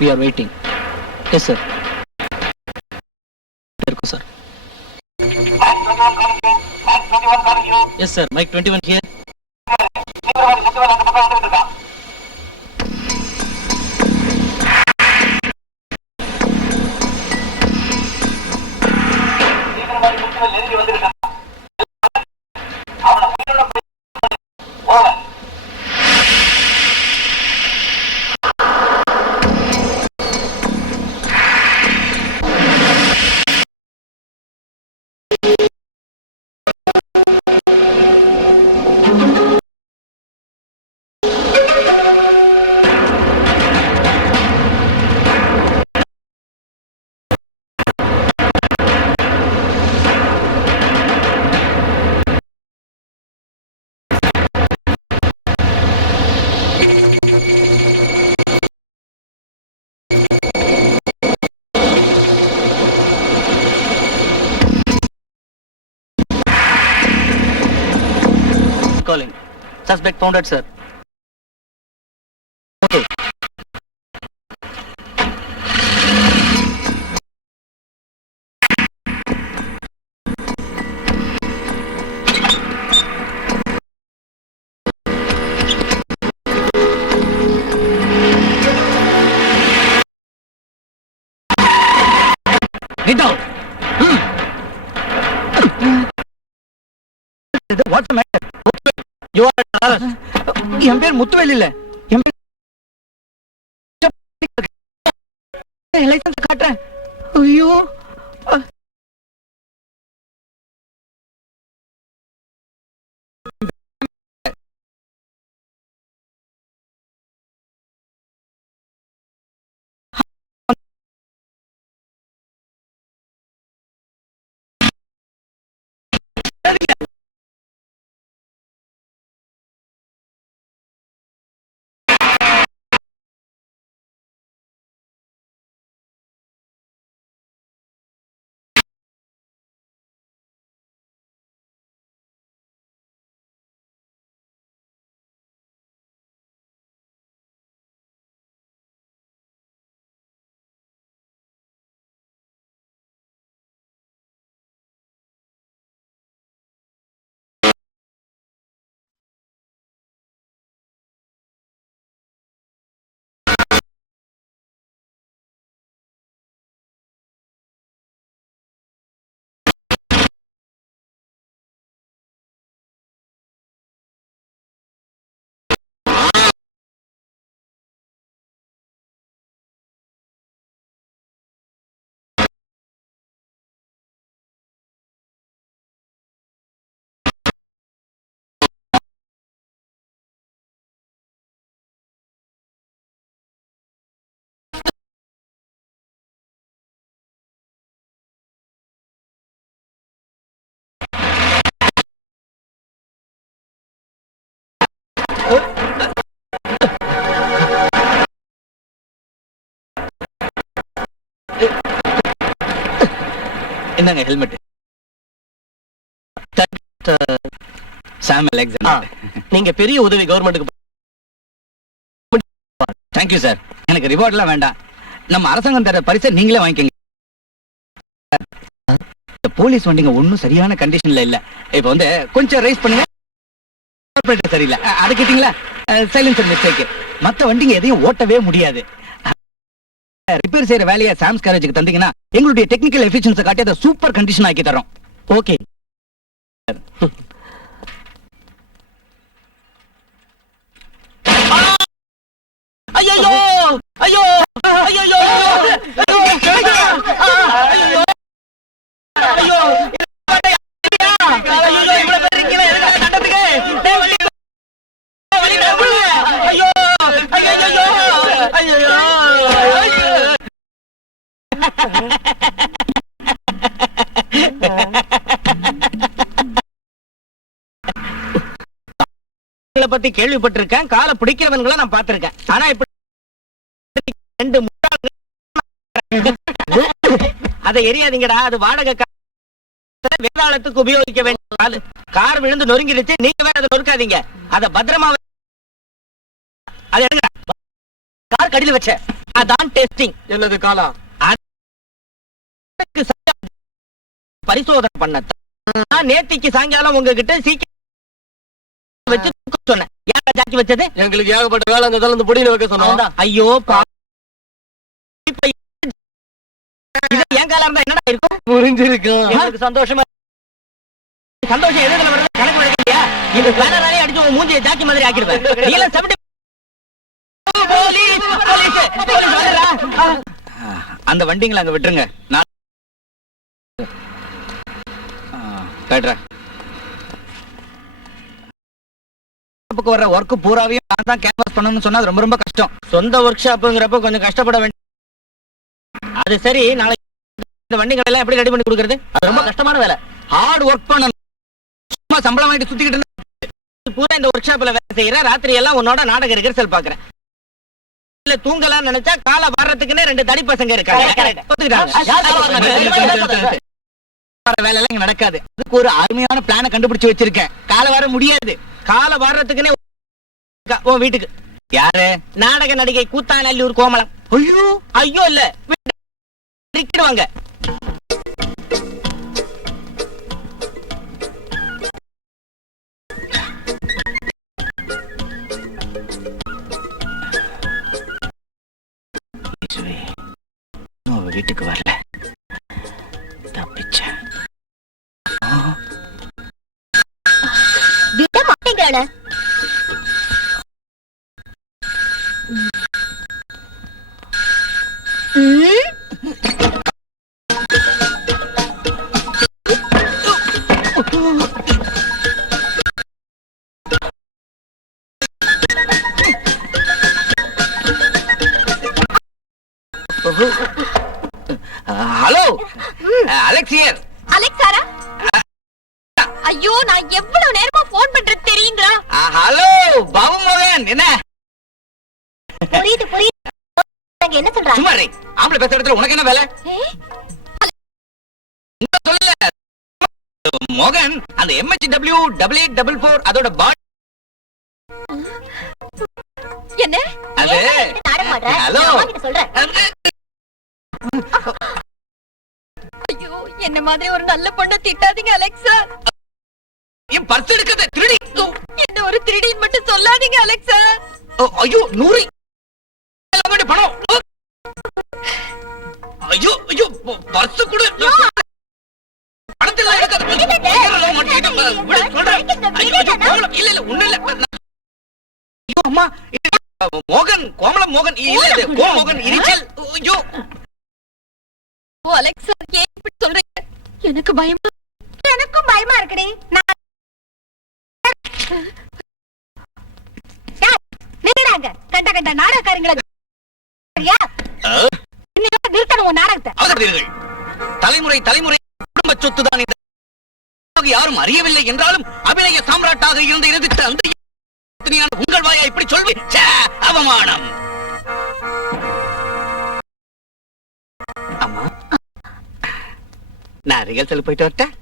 We are waiting. Yes, sir. There, sir. Yes, sir. Mike 21 here. Calling. Suspect founded, sir. Okay. Get out. What's the matter? You are என் பேர் முத்துவேல் இல்ல. என் பேர் licence காட்டுறேன். ஐயோ என்னங்க helmet. சாம் Alexander, நீங்க பெரிய உதவி கவர்மெண்ட்டுக்கு. Thank you sir. எனக்கு ரிவார்ட்லாம் வேண்டாம். நம்ம அரசாங்கம் தர பரிசை நீங்களே வாங்கிக்கங்க. போலீஸ் வண்டிங்க ஒன்னும் சரியான கண்டிஷன்ல இல்ல. இப்ப வந்து கொஞ்சம் ரைஸ் பண்ணுங்க. சரியில்லை அது கேட்டீங்களா? Silencer mistake. மத்த வண்டிங்க எதையும் ஓட்டவே முடியாது. ரிப்பேர் செய்யற வேலையை சாம்ஸ் கேரேஜுக்கு தந்தீங்கன்னா எங்களுடைய டெக்னிக்கல் எஃபிஷியன்சி காட்டி அதை சூப்பர் கண்டிஷன் ஆக்கி தரோம். ஓகே. ஐயோ ஐயோ ஐயோ பத்தி கேள்விப்பட்டிருக்கேன். காலை பிடிக்கிறவன்களை நான் பார்த்திருக்கேன். ஆனா இப்ப அதை எரியாதீங்கடா. அது வாடகை வேதாளத்துக்கு உபயோகிக்க வேண்டிய கார் விழுந்து நொறுங்கிடுச்சு. நீங்க வேற அதை நொறுக்காதீங்க. அதை பத்திரமா அதை எடுங்க. கார் கடியில வச்ச அதான் டெஸ்டிங். என்னது காலா? பரிசோதனை பண்ண நேத்திக்கு சாயங்காலம் உங்ககிட்ட சீக்கிரம் வச்சு சொன்னேன். யாரா ஜாக்கி வச்சது? எங்களுக்கு ஏகப்பட்ட வேலை அந்த தளர்ந்து பொடியில வைக்க சொன்னோம். ஐயோ என் காலம் இருந்தா என்னடா இருக்கும்? புரிஞ்சிருக்கும். எனக்கு சந்தோஷமா சந்தோஷம் எதுல வருது கணக்கு வழக்கலையா? இந்த பேனராலே அடிச்சு உன் மூஞ்சியை ஜாக்கி மாதிரி ஆக்கிடுவேன். நீ எல்லாம் செவட்டி போலீஸ் போலீஸ் போலீஸ் வந்துடுறா. அந்த வண்டிங்களை அங்க விட்டுருங்க. நான் கேட்டுறேன். வர ஒர்க் பூராவையும் நான் தான் கேன்வாஸ் பண்ணணும்னு சொன்னா அது ரொம்ப ரொம்ப கஷ்டம். சொந்த ஒர்க் ஷாப்புங்கிறப்ப கொஞ்சம் கஷ்டப்பட வேண்டிய. அது சரி, நாளைக்கு இந்த வண்டிகளை எல்லாம் எப்படி ரெடி பண்ணி கொடுக்கறது? அது ரொம்ப கஷ்டமான வேலை. ஹார்ட் ஒர்க் பண்ணணும். சும்மா சம்பளம் வாங்கிட்டு சுத்திக்கிட்டு பூரா இந்த ஒர்க் ஷாப்ல வேலை செய்யற. ராத்திரி எல்லாம் உன்னோட நாடக ரிஹர்சல் பாக்குறேன். இல்ல தூங்கலாம் நினைச்சா காலை வர்றதுக்குன்னே 2 தடி பசங்க இருக்காங்க. வேலை எல்லாம் இங்க நடக்காது. அதுக்கு ஒரு அருமையான பிளான கண்டுபிடிச்சு வச்சிருக்கேன். காலை வர முடியாது. காலை வர்றதுக்குன்னே உன் வீட்டுக்கு. யாரு? நாடக நடிகை கூத்தாநல்லூர் கோமளம். ஐயோ ஐயோ இல்ல வாங்க. வீட்டுக்கு வரல, தப்பிச்சேன். விட மாட்டேங்கிறான. Hello, Alex here. அலெக்சாரா? ஐயோ, நான் எவ்வளவு நேரமா போன் பண்றது தெரியுங்களா? ஹலோ பாபு மோகன். என்ன புரியுது புரியுது. என்ன சொல்றாங்க? சும்மா ரே. ஆம்பளை பேசுற இடத்துல உனக்கு என்ன வேலை? சொல்லல மோகன். அந்த MHW 8844 அதோட பாடி என்ன? அது ஹலோ சொல்றேன். ஐயோ, என்ன மாதிரி ஒரு நல்ல பொண்ணை திட்டாதீங்க அலெக்சா. என் பர்ஸ் எடுக்கத திருடி. என்ன ஒரு திருடின்னு மட்டும் சொல்லாதீங்க அலெக்சா. ஐயோ 100 பணம். ஐயோ ஐயோ பர்ஸ் கூட பணத்தில் எடுக்காத. இல்ல இல்ல ஒண்ணு இல்ல. ஐயோ அம்மா, மோகன் கோமலம் மோகன் இல்ல, இது கோமோகன் இரிச்சல். ஐயோ ஓ அலெக்சா, ஏன் இப்படி சொல்றீங்க? எனக்கு பயமா. எனக்கும் பயமா இருக்குடி. நிறுடாங்க. கண்ட கண்ட நாடகக்காரங்களை நிறுத்தணும் உன் நாடகத்தை. அவசரப்படுகிறீர்கள். தலைமுறை தலைமுறை குடும்ப சொத்து தான் இந்த. யாரும் அறியவில்லை என்றாலும் அபிநய சாம்ராட்டாக இருந்து எதிர்த்த அந்த உங்கள் வாயா இப்படி சொல்வி அவமானம். அம்மா, நான் ரிஹர்சல் போயிட்டு வரட்டேன்.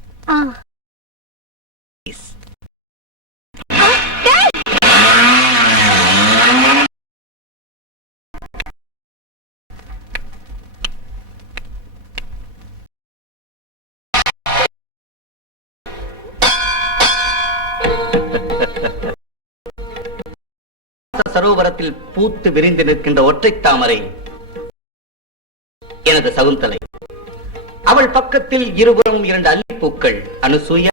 சரோவரத்தில் பூத்து விரிந்து நிற்கின்ற ஒற்றை தாமரை எனது சகுந்தலை. அவள் பக்கத்தில் இருபுறமும் 2 அல்லிப்பூக்கள் அனுசூயா.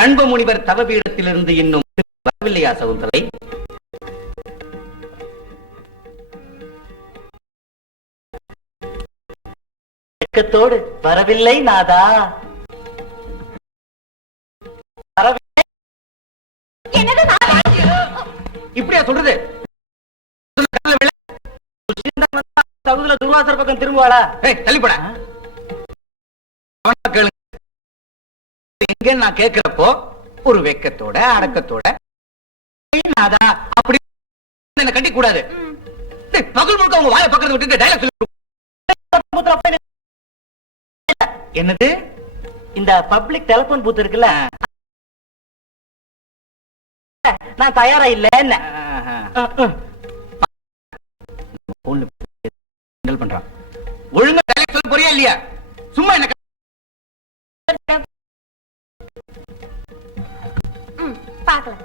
நண்ப முனிவர் தவபீடத்திலிருந்து இன்னும் வரவில்லையா சகுந்தலை? வெட்கத்தோடு வரவில்லை நாதா. இப்படியா சொல்றது? சகுந்தல துர்வாசர் பக்கம் திரும்புவாளா? தள்ளிப்பட எங்க நான் கேட்கிறப்போ ஒரு வெக்கத்தோட அடக்கத்தோட அப்படி என்ன கட்டி கூடாது. பகல் முழுக்க அவங்க வாயை பக்கத்துல விட்டு டைலாக் சொல்லி. என்னது? இந்த பப்ளிக் டெலிபோன் பூத் இருக்குல்ல, நான் தயாரா இல்ல. போன்ல கிண்டல் பண்றான். ஒழுங்கா டைலாக் சொல்ல போறியா இல்லையா? சும்மா என்ன பாக்கலாம்.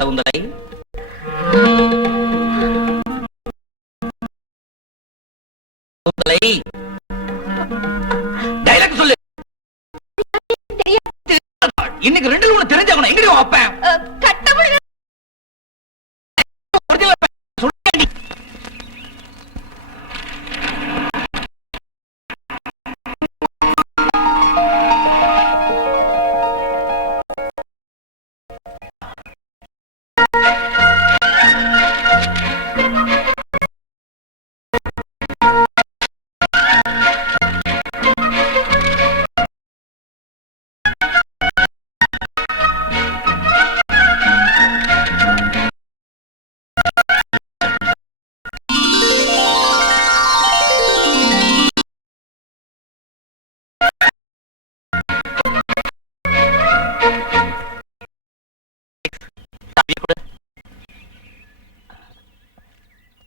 சவுந்தரை சவுந்தரை டைலாக் சொல்லு. இன்னைக்கு ரெண்டுல ஒண்ணு தெரிஞ்சாகணும். எங்கடி வைப்பேன்? கட்டப்படி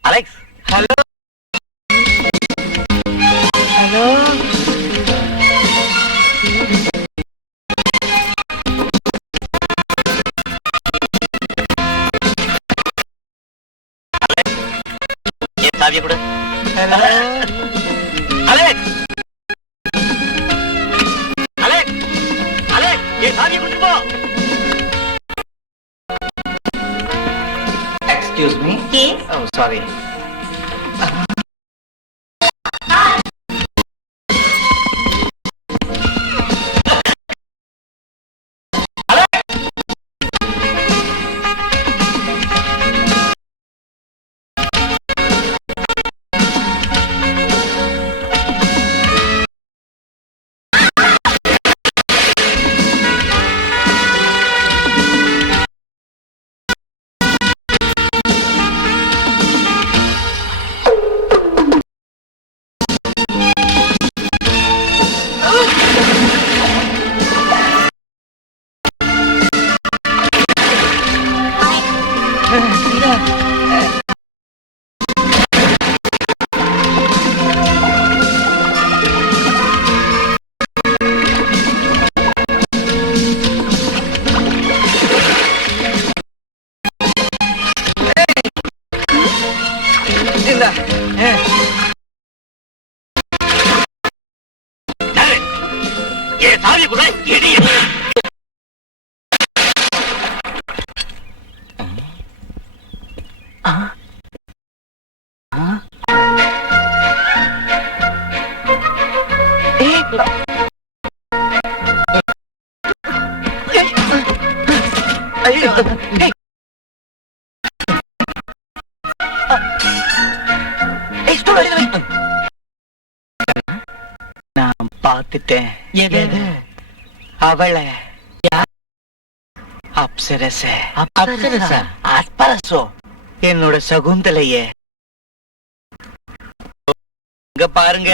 அலெக்ஸ். ஹலோ ஹலோ என் சாவியை கொடு. Hello Alex. அலெக்ஸ் அலெக்ஸ் என் சாவியை கொண்டு போ. Excuse me. Yes. Oh, sorry. என் சாவியை கொடு. இடி. நான் பார்த்துட்டேன். எது? அவளை அப்சரச அப்சரசா? அஸ்பரசோ என்னோட சகுந்தலைய இங்க பாருங்க.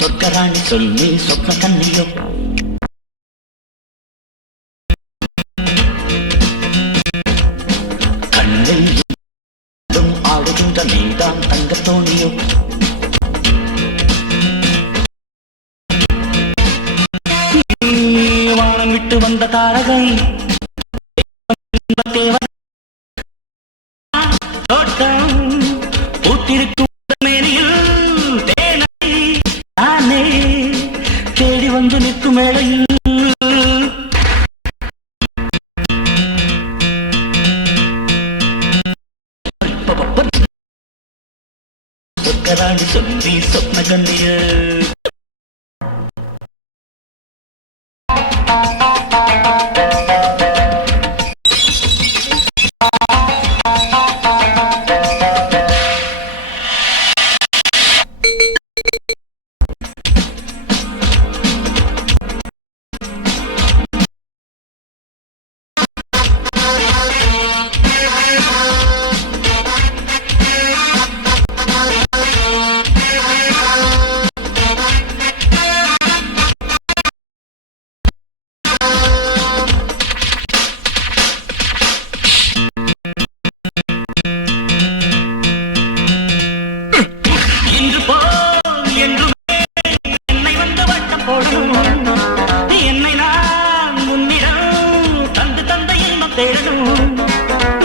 சொர்க்கராணி சொல்லி சொப்ன கண்ணியோ கண்ணில் ஆடுகின்ற நீதான் தங்க தோணியோ வானம் விட்டு வந்த தாரகை தோட்டம் பூத்திருக்கும் மேனியில் சொக்கராணி சொல்லி சொப்ன கண்ணிய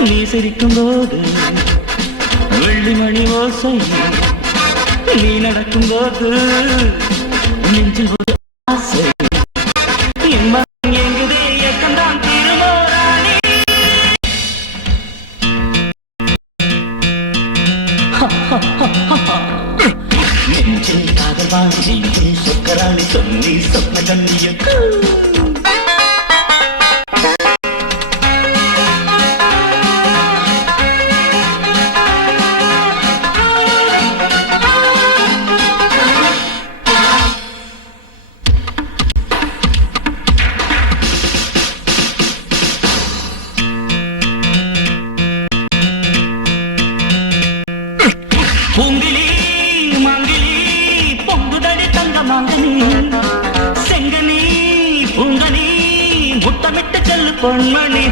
நீ சிரிக்கும் போது வெள்ளிமணி ஓசை, நீ நடக்கும் போது நெஞ்சில் ஒரு ஆசை, எங்குதே இயக்கம்தான் திருமோராணி. நெஞ்சில் காதல் வாங்கி சொக்கராணி சொல்லி சொப்ன கண்ணிய பூங்கிலி மாங்கிலி பொங்குதடி தங்க மாங்கனி செங்கனி பூங்கனி முத்தமிட்டு செல்லு பொன்மணி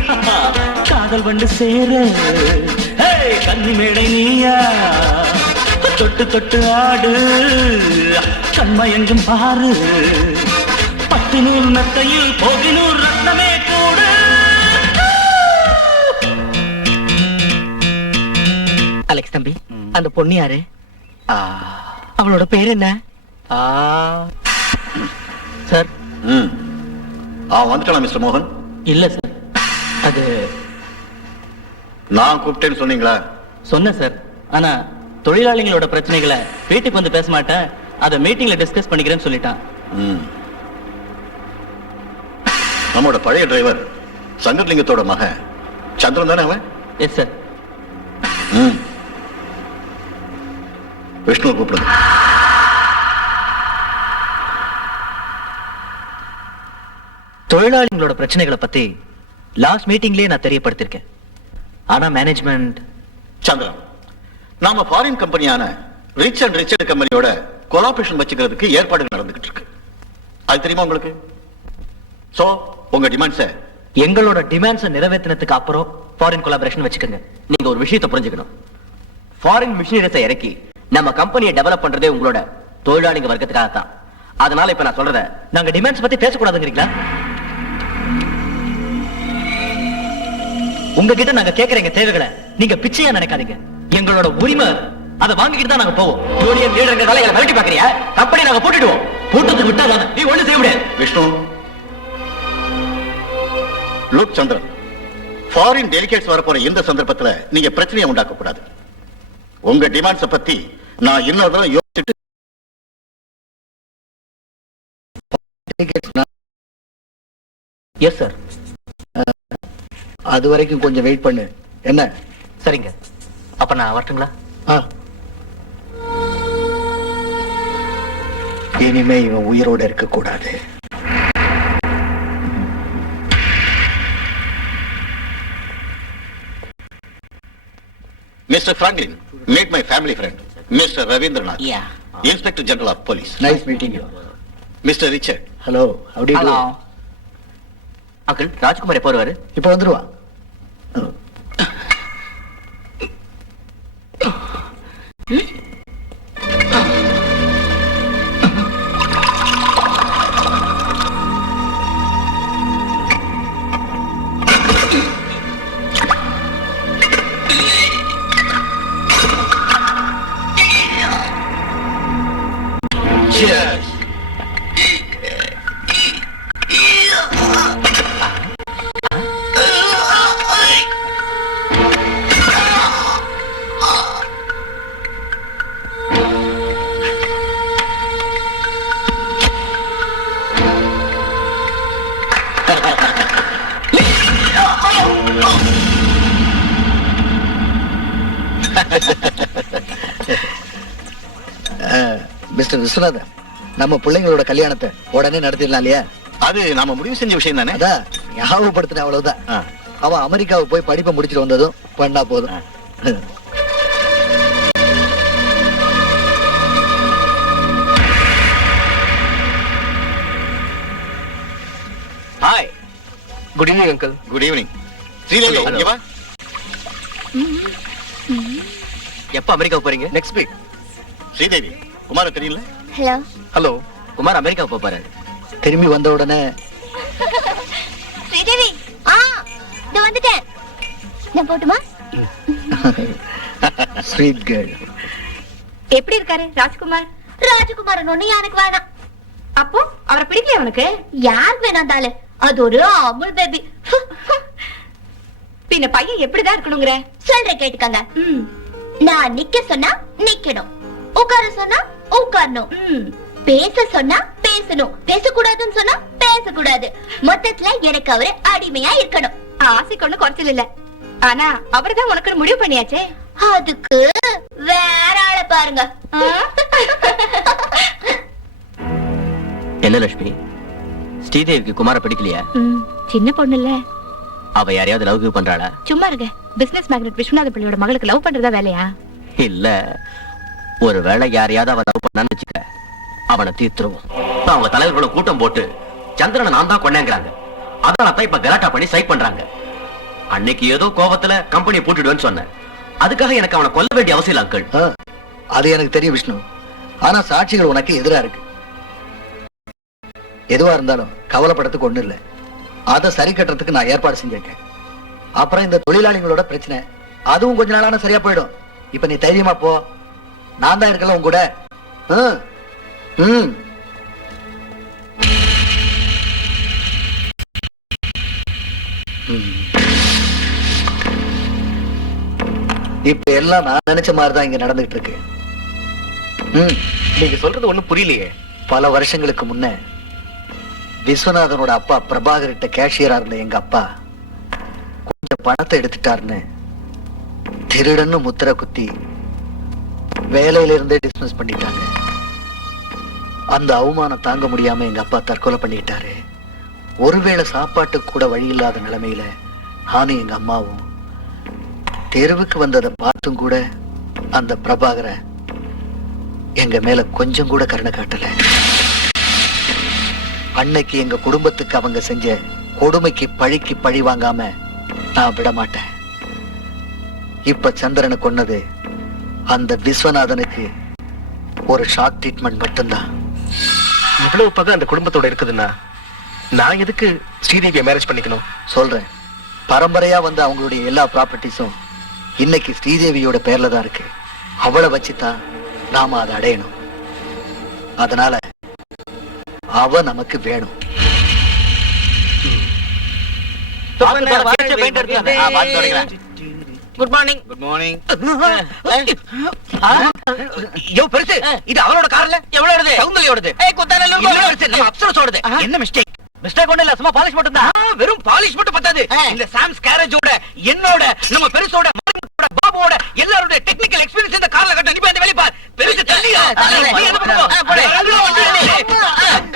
காதல் வண்டு சேர கன்னி மேடை நீயா தொட்டு தொட்டு ஆடு கண்மயங்கும் பாரு பட்டு நூல் மெத்தையில் போகினூர் ரத்னமே கூடு. அலெக்ஸ் தம்பி, அந்த பொண்ணு யாரு? அவளோட பேர் என்ன? சார் வந்துட்டலாம் மிஸ்டர் மோகன். இல்ல சார், அது நான் கூப்பிட்டேன்னு சொன்னீங்களா? சொன்னேன் சார். ஆனா தொழிலாளிகளோட பிரச்சனைகளை வீட்டுக்கு வந்து பேச மாட்டேன், அதை மீட்டிங்ல டிஸ்கஸ் பண்ணிக்கிறேன்னு சொல்லிட்டான். நம்மோட பழைய டிரைவர் சங்கர்லிங்கத்தோட மகன் சந்திரன் தானே அவன்? Yes sir. விஷ்ணு கூப்பிடுங்க. தொழிலாளிகளோட பிரச்சனைகளை பத்தி லாஸ்ட் மீட்டிங்லயே நான் தெரியப்படுத்திருக்கேன். ஆனா மேனேஜ்மெண்ட் சந்திரன், நாம ஃபாரின் கம்பெனியான ரிச் அண்ட் ரிச்சர்ட் கம்பெனியோட கொலாபரேஷன் வச்சுக்கிறதுக்கு ஏற்பாடு நடந்துகிட்டு இருக்கு. அது தெரியுமா உங்களுக்கு? சோ உங்க டிமாண்ட்ஸை எங்களோட டிமாண்ட்ஸை நிறைவேற்றினதுக்கு அப்புறம் ஃபாரின் கொலாபரேஷன் வச்சுக்கோங்க. நீங்க ஒரு விஷயத்தை புரிஞ்சுக்கணும். ஃபாரின் மிஷினரிஸை இறக்கி நம்ம கம்பெனியை டெவலப் பண்றதே உங்களோட தொழிலாளிங்க வர்க்கத்துக்காக தான். அதனால இப்ப நான் சொல்றத நாங்க டிமாண்ட்ஸ் பத்தி பேசக்கூடாதுங்கிறீங்களா? உங்ககிட்ட நாங்க கேட்கிற எங்க தேவைகளை நீங்க பிச்சையா நினைக்காதீங்க. எங்களோட உரிமை அதை வாங்கிக்கிட்டு தான் நாங்க போவோம். யூனியன் லீடருங்கிறதால எங்களை மிரட்டி பாக்குறியா? கம்பெனி நாங்க போட்டுடுவோம். கூட்டத்துக்கு விட்டா தானே நீ ஒண்ணு செய்ய முடியாது. விஷ்ணு, லுக் சந்திரன், ஃபாரின் டெலிகேட்ஸ் வரப்போற இந்த சந்தர்ப்பத்துல நீங்க பிரச்சனையை உண்டாக்க கூடாது. உங்க டிமாண்ட்ஸை பத்தி நான் இன்னொரு தடவை யோசிச்சுட்டு எஸ் சார். அது வரைக்கும் கொஞ்சம் வெயிட் பண்ணு. என்ன? சரிங்க. அப்ப நான் வரட்டுங்களா? இனிமே இவன் உயிரோட இருக்க கூடாது. Mr. Franklin, meet my family friend, Mr. Ravindranath, Yeah. Inspector General of Police. Nice meeting you. Mr. Richard. Hello, how do you do? Uncle, Rajkumar எப்போ வருவாரு? இப்போ வந்துருவா. Cheers. மிஸ்டர் விஸ்வநாதன், நம்ம பிள்ளைங்களோட கல்யாணத்தை உடனே நடத்திடலாம் இல்லையா? அது நாம முடிவு செஞ்ச விஷயம் தானே. அதான் ஞாபகப்படுத்தின அவ்வளவுதான். ஆ. அவன் அமெரிக்காவுக்கு போய் படிப்பை முடிச்சுட்டு வந்ததும் பண்ணா போதும். Hi, good evening uncle. Good evening. Sridevi Hello. இங்க வா. எப்ப அமெரிக்காவுக்கு போறீங்க? Next week. ஸ்ரீதேவி, குமார தெரியல? ஹலோ ஹலோ, குமார் அமெரிக்காவுக்கு போறாரு. திரும்பி வந்த உடனே ஸ்ரீதேவி, இதோ வந்துட்டேன். நான் போட்டுமா? Sweet girl. எப்படி இருக்காரு ராஜ்குமார்? ராஜ்குமாரன் ஒண்ணு எனக்கு வேணாம். அப்போ அவரை பிடிக்கல உனக்கு? யாருக்கு வேணாந்தாலு, அது ஒரு அமுல் பேபி. பின்ன பையன் எப்படிதான் இருக்கணுங்கிற? சொல்ற கேட்டுக்கங்க. நான் நிக்க சொன்னா நிக்கணும், உட்கார சொன்னா உட்காரணும், பேச சொன்னா பேசணும், பேசக்கூடாதுன்னு சொன்னா பேசக்கூடாது. மொத்தத்துல எனக்கு அவரு அடிமையா இருக்கணும். ஆசைக்கு ஒண்ணு குறைச்சல் இல்ல. ஆனா அவர்தான் உனக்கு முடிவு பண்ணியாச்சே. அதுக்கு வேற ஆளை பாருங்க. என்ன லட்சுமி, ஸ்ரீதேவிக்கு குமார பிடிக்கலையா? சின்ன பொண்ணு இல்ல. அவ யாரையாவது லவ் பண்றாளா? சும்மா இருங்க. பிசினஸ் மேக்னெட் விஸ்வநாத பிள்ளையோட மகளுக்கு லவ் பண்றதா வேலையா? இல்ல, ஒருவேளை யாரையாவது அவ லவ் பண்ணான்னு வச்சுக்க, அவனை தீர்த்துருவோம். அவங்க தலைவர்களும் கூட்டம் போட்டு சந்திரனை நான் தான் கொண்டாங்கிறாங்க. அதனாலதான் இப்ப கலாட்டா பண்ணி சைட் பண்றாங்க. அன்னைக்கு ஏதோ கோபத்துல கம்பெனியை பூட்டிடுவேன்னு சொன்னேன். அதுக்காக எனக்கு அவனை கொல்ல வேண்டிய அவசியம் இல்ல அங்கிள். அது எனக்கு தெரியும் விஷ்ணு. ஆனா சாட்சிகள் உனக்கு எதிரா இருக்கு. எதுவா இருந்தாலும் கவலைப்படத்துக்கு ஒண்ணு இல்ல. அதை சரி கட்டுறதுக்கு நான் ஏற்பாடு செஞ்சிருக்கேன். அப்புறம் இந்த தொழிலாளிகளோட பிரச்சனை, அதுவும் கொஞ்ச நாளான சரியா போயிடும். இப்ப நீ தைரியமா போ, நான் தான் இருக்கல உன் கூட. இப்ப எல்லாம் நான் நினைச்ச மாதிரிதான் இங்க நடந்துகிட்டு இருக்கு. நீங்க சொல்றது ஒண்ணும் புரியலையே. பல வருஷங்களுக்கு முன்ன விஸ்வநாதனோட அப்பா பிரபாகர்கிட்ட கேஷியரா இருந்த எங்க அப்பா கொஞ்சம் பணத்தை எடுத்துட்டாருன்னு திருடன்னு முத்திரை குத்தி வேலையில இருந்தே டிஸ்மிஸ் பண்ணிட்டாங்க. அந்த அவமானம் தாங்க முடியாம எங்க அப்பா தற்கொலை பண்ணிட்டாரு. ஒருவேளை சாப்பாட்டுக்கு கூட வழி இல்லாத நிலைமையில நானும் எங்க அம்மாவும் தெருவுக்கு வந்ததை பார்த்தும் கூட அந்த பிரபாகர எங்க மேல கொஞ்சம் கூட கருணை காட்டல. அன்னைக்கு எங்க குடும்பத்துக்கு அவங்க செஞ்ச கொடுமைக்கு பழிக்கு பழி வாங்காம நான் விட மாட்டேன். இப்ப சந்திரனை கொன்னது அந்த விஸ்வநாதனுக்கு ஒரு ஷாக் ட்ரீட்மெண்ட் மட்டும்தான். இவ்வளவு பகை அந்த குடும்பத்தோட இருக்குதுன்னா நான் எதுக்கு ஸ்ரீதேவியை மேரேஜ் பண்ணிக்கணும்? சொல்றேன், பரம்பரையா வந்த அவங்களுடைய எல்லா ப்ராப்பர்ட்டிஸும் இன்னைக்கு ஸ்ரீதேவியோட பேர்ல தான் இருக்கு. அவளை வச்சுதான் நாம அதை அடையணும். அதனால அவ நமக்கு வேணும். Good morning. Good morning. யோ பெருசு, இது அவனோட கார்ல எவ்வளவு சௌந்தர்யோடது. நம்ம அப்சரஸோடது. என்ன மிஸ்டேக்? மிஸ்டேக் ஒண்ணு இல்ல, சும்மா பாலிஷ் மட்டும் தான். வெறும் பாலிஷ் மட்டும் பத்தாது. இந்த சாம்ஸ் கேரேஜோட, என்னோட, நம்ம பெருசோட, பாபுவோட எல்லாரோட டெக்னிக்கல் எக்ஸ்பீரியன்ஸ் இந்த கார்ல கட்ட. நீ போய் அந்த வேலைய பார். பெருசு தள்ளியா?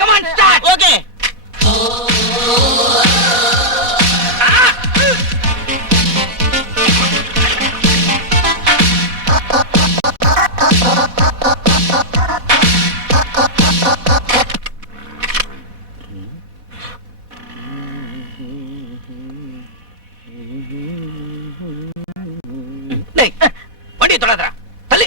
Come on start. ஓகே. வண்டியை தொடாதடா, தள்ளு.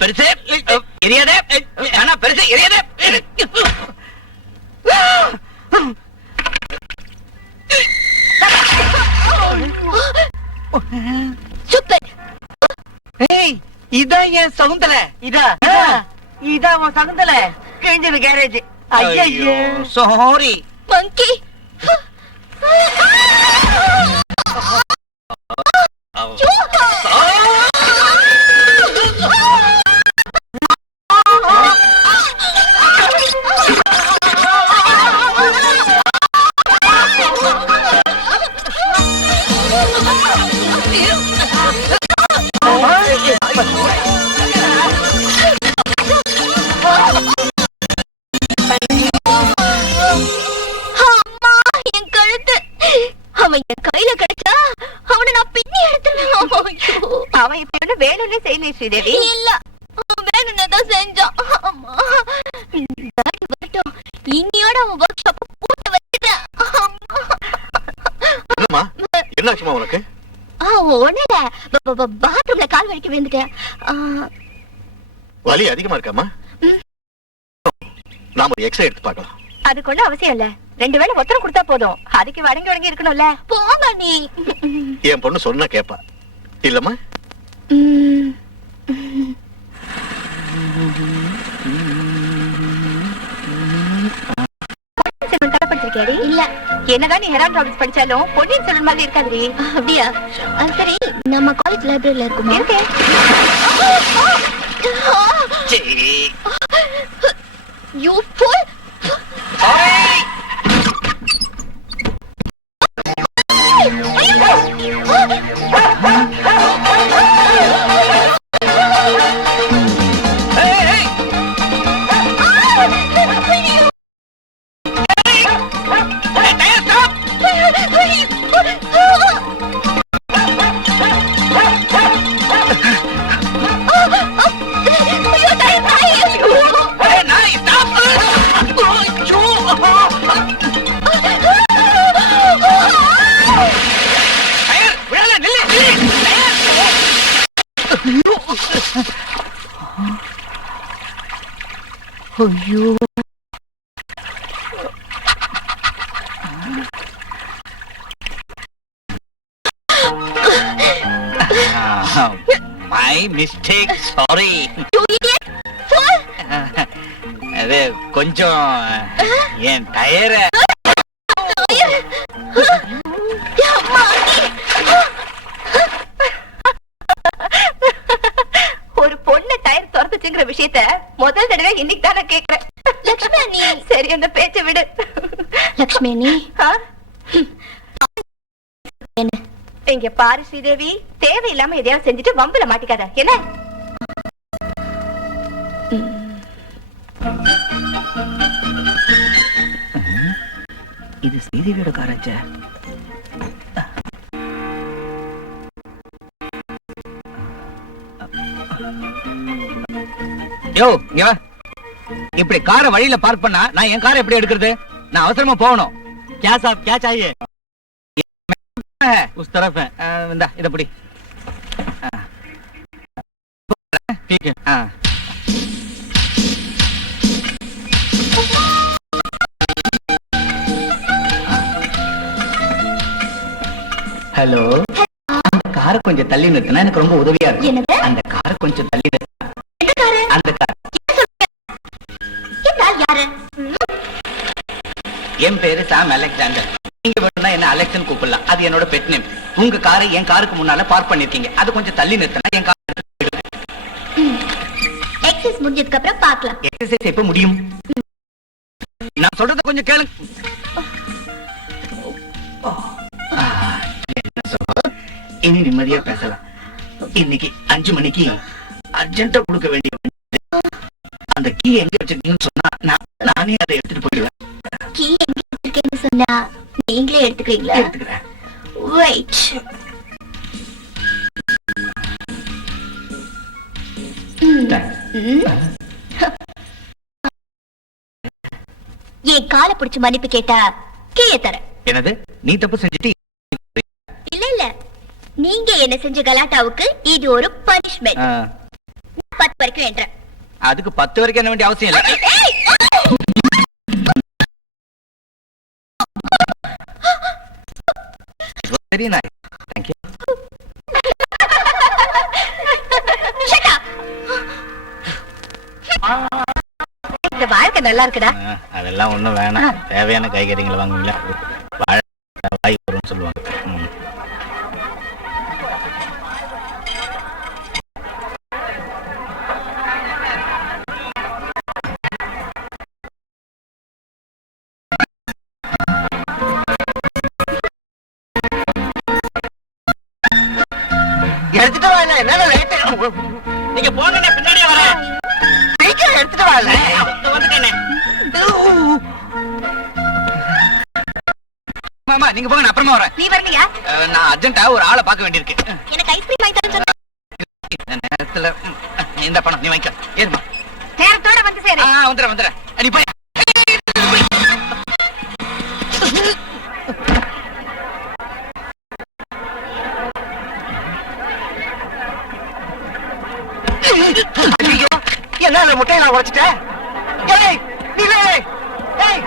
பெருசு எரியாதே, ஆனா பெருசு எரியாதே. இதான் என் சகுந்தலை. இதான் உன் சகுந்தல கிழிஞ்சது கேரேஜ். ஐயோ சாரி. மங்கி வேணும்னே செய்யல ஸ்ரீதேவி. இல்ல வேணும்னு தான் செஞ்சோம். அம்மா டாடி வரட்டும், இன்னியோட அவன் ஒர்க் ஷாப் பூட்ட வச்சிட்டேன். என்னம்மா என்னாச்சுமா உனக்கு? ஒண்ணுல பாத்ரூம்ல கால் வலிக்க விழுந்துட்டேன். வலி அதிகமா இருக்காமா? நாம ஒரு எக்ஸ்ரே எடுத்து பார்க்கலாம். அதுக்கு ஒண்ணும் அவசியம் இல்ல, 2 வேளை ஒத்தரம் கொடுத்தா போதும். அதுக்கு வடங்கி இருக்கணும்ல. போமா நீ. என் பொண்ணு சொன்னா கேப்பா இல்லம்மா? படிச்சிருக்கேடி? இல்ல. என்னதான் நீ ஹெரால்ட் ராபின்ஸ் படிச்சாலும் பொன்னியின் செல்வன் மாதிரி இருக்காதுடி. அப்படியா? சரி, நம்ம காலேஜ் லைப்ரரியில இருக்குமா? இருக்கு. You fool! ஐயோ, மை மிஸ்டேக், சாரி. அது கொஞ்சம் என் டயர ஒரு பொண்ணு டயர் துரத்துச்சுங்கிற விஷயத்த முதல் தடவை இன்னைக்கு தான் நான் கேக்குறேன். லட்சுமி நீ சரி அந்த பேச்ச விடு. லட்சுமி நீ இங்க பாரு ஸ்ரீதேவி, தேவையில்லாம எதையாவது செஞ்சுட்டு வம்புல மாட்டிக்காத என்ன? இது ஸ்ரீதேவியோட காராச்ச. யோ, இங்க வா. இப்படி காரை வழியில பார்க் பண்ணா நான் என் காரை எப்படி எடுக்கிறது? நான் அவசரமா போகணும். क्या साहब क्या चाहिए? उस तरफ है. इंदा इधर पड़ी. ठीक है. ஹலோ, அந்த காரை கொஞ்சம் தள்ளி நிறுத்தினா எனக்கு ரொம்ப உதவியா இருக்கும். அந்த காரை கொஞ்சம் தள்ளி நிறுத்தினா. அந்த கார் என் பேரு சாம் அலெக்சாண்டர். நீங்க வேணும்னா என்ன அலெக்சன் கூப்பிடலாம், அது என்னோட பெட் நேம். உங்க காரை என் காருக்கு முன்னால பார்க் பண்ணிருக்கீங்க, அது கொஞ்சம் தள்ளி நிறுத்தினா என் கார். எக்ஸசைஸ் முடிஞ்சதுக்கு அப்புறம் பார்க்கலாம். எக்ஸசைஸ் எப்ப முடியும்? நான் சொல்றத கொஞ்சம் கேளு. இனி நிம்மதியா பேசலாம். இன்னைக்கு 5 மணிக்கு அர்ஜென்ட்டா கொடுக்க வேண்டிய அந்த கீ எங்க வச்சிருக்கீங்கன்னு சொன்னா நானே அதை எடுத்துட்டு போயிடுவேன். கீ எங்க வச்சிருக்கேன்னு சொன்னா நீங்களே எடுத்துக்கிறீங்களா? எடுத்துக்கிறேன். வெயிட். என் காலை பிடிச்சு மன்னிப்பு கேட்டா கீழே தர. என்னது? நீ தப்பு செஞ்சுட்டு? இல்ல இல்ல, நீங்க என்ன செஞ்ச கலாட்டாவுக்கு இது ஒரு பனிஷ்மெண்ட். 10 வரைக்கும் என்ற. அதுக்கு 10 வரைக்கும் என்ன வேண்டிய அவசியம் இல்லை. சரி, நான் தேங்க்யூ. இந்த வாழ்க்கை நல்லா இருக்குடா. அதெல்லாம் ஒண்ணும் வேணாம். தேவையான காய்கறிகளை வாங்குவீங்களா? வாய் வரும்னு சொல்லுவாங்க. எடுத்துட்டு வரல, என்ன லேட்? நீங்க போன பின்னாடியே வரேன். சீக்கிரம் எடுத்துட்டு வரல. வந்துட்டேனே. மாமா, நீங்க போங்க, நான் அப்புறமா வரேன். நீ வரலையா? நான் அர்ஜென்ட்டா ஒரு ஆளை பார்க்க வேண்டியிருக்கு. எனக்கு ஐஸ்கிரீம் வாங்கி தரேன்னு சொன்னா. இந்த பணம் நீ வாங்கிக்க. ஏறுமா. நேரத்தோட வந்து சேரு. வந்துடுறேன். நீ போய். ஐயோ, என்ன இந்த முட்டையை நான் உடைச்சிட்டேன்? ஏய், நில்லு. ஏய்.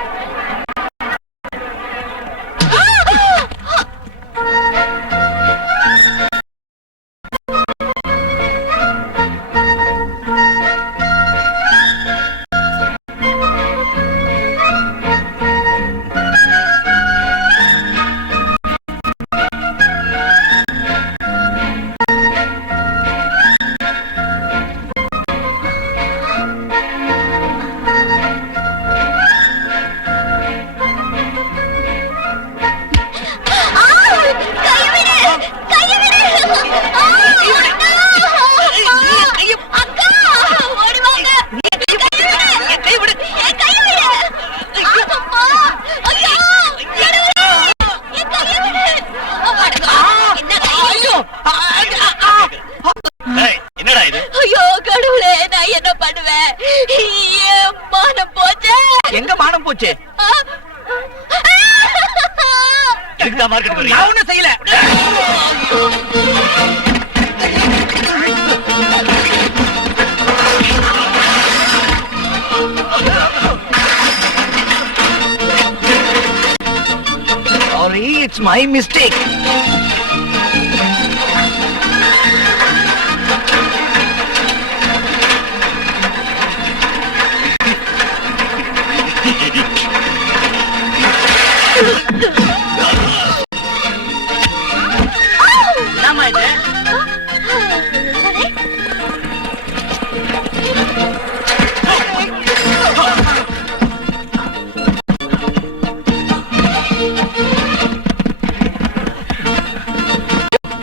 என்னடா இது? ஐயோ கடவுளே, நான் என்ன பண்ணுவேன்? என் மானம் போச்சே. எங்க மானம் போச்சு? எதுக்குடா மார்க்கெட் வரீங்க? நான் ஒண்ணும் செய்யல. Sorry, it's my mistake. என்னம்மா இது?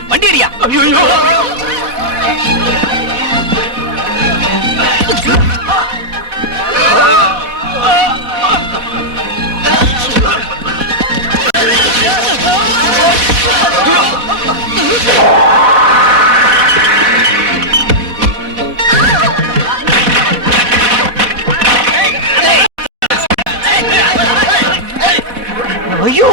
வண்டி அடியா. ஐயோ.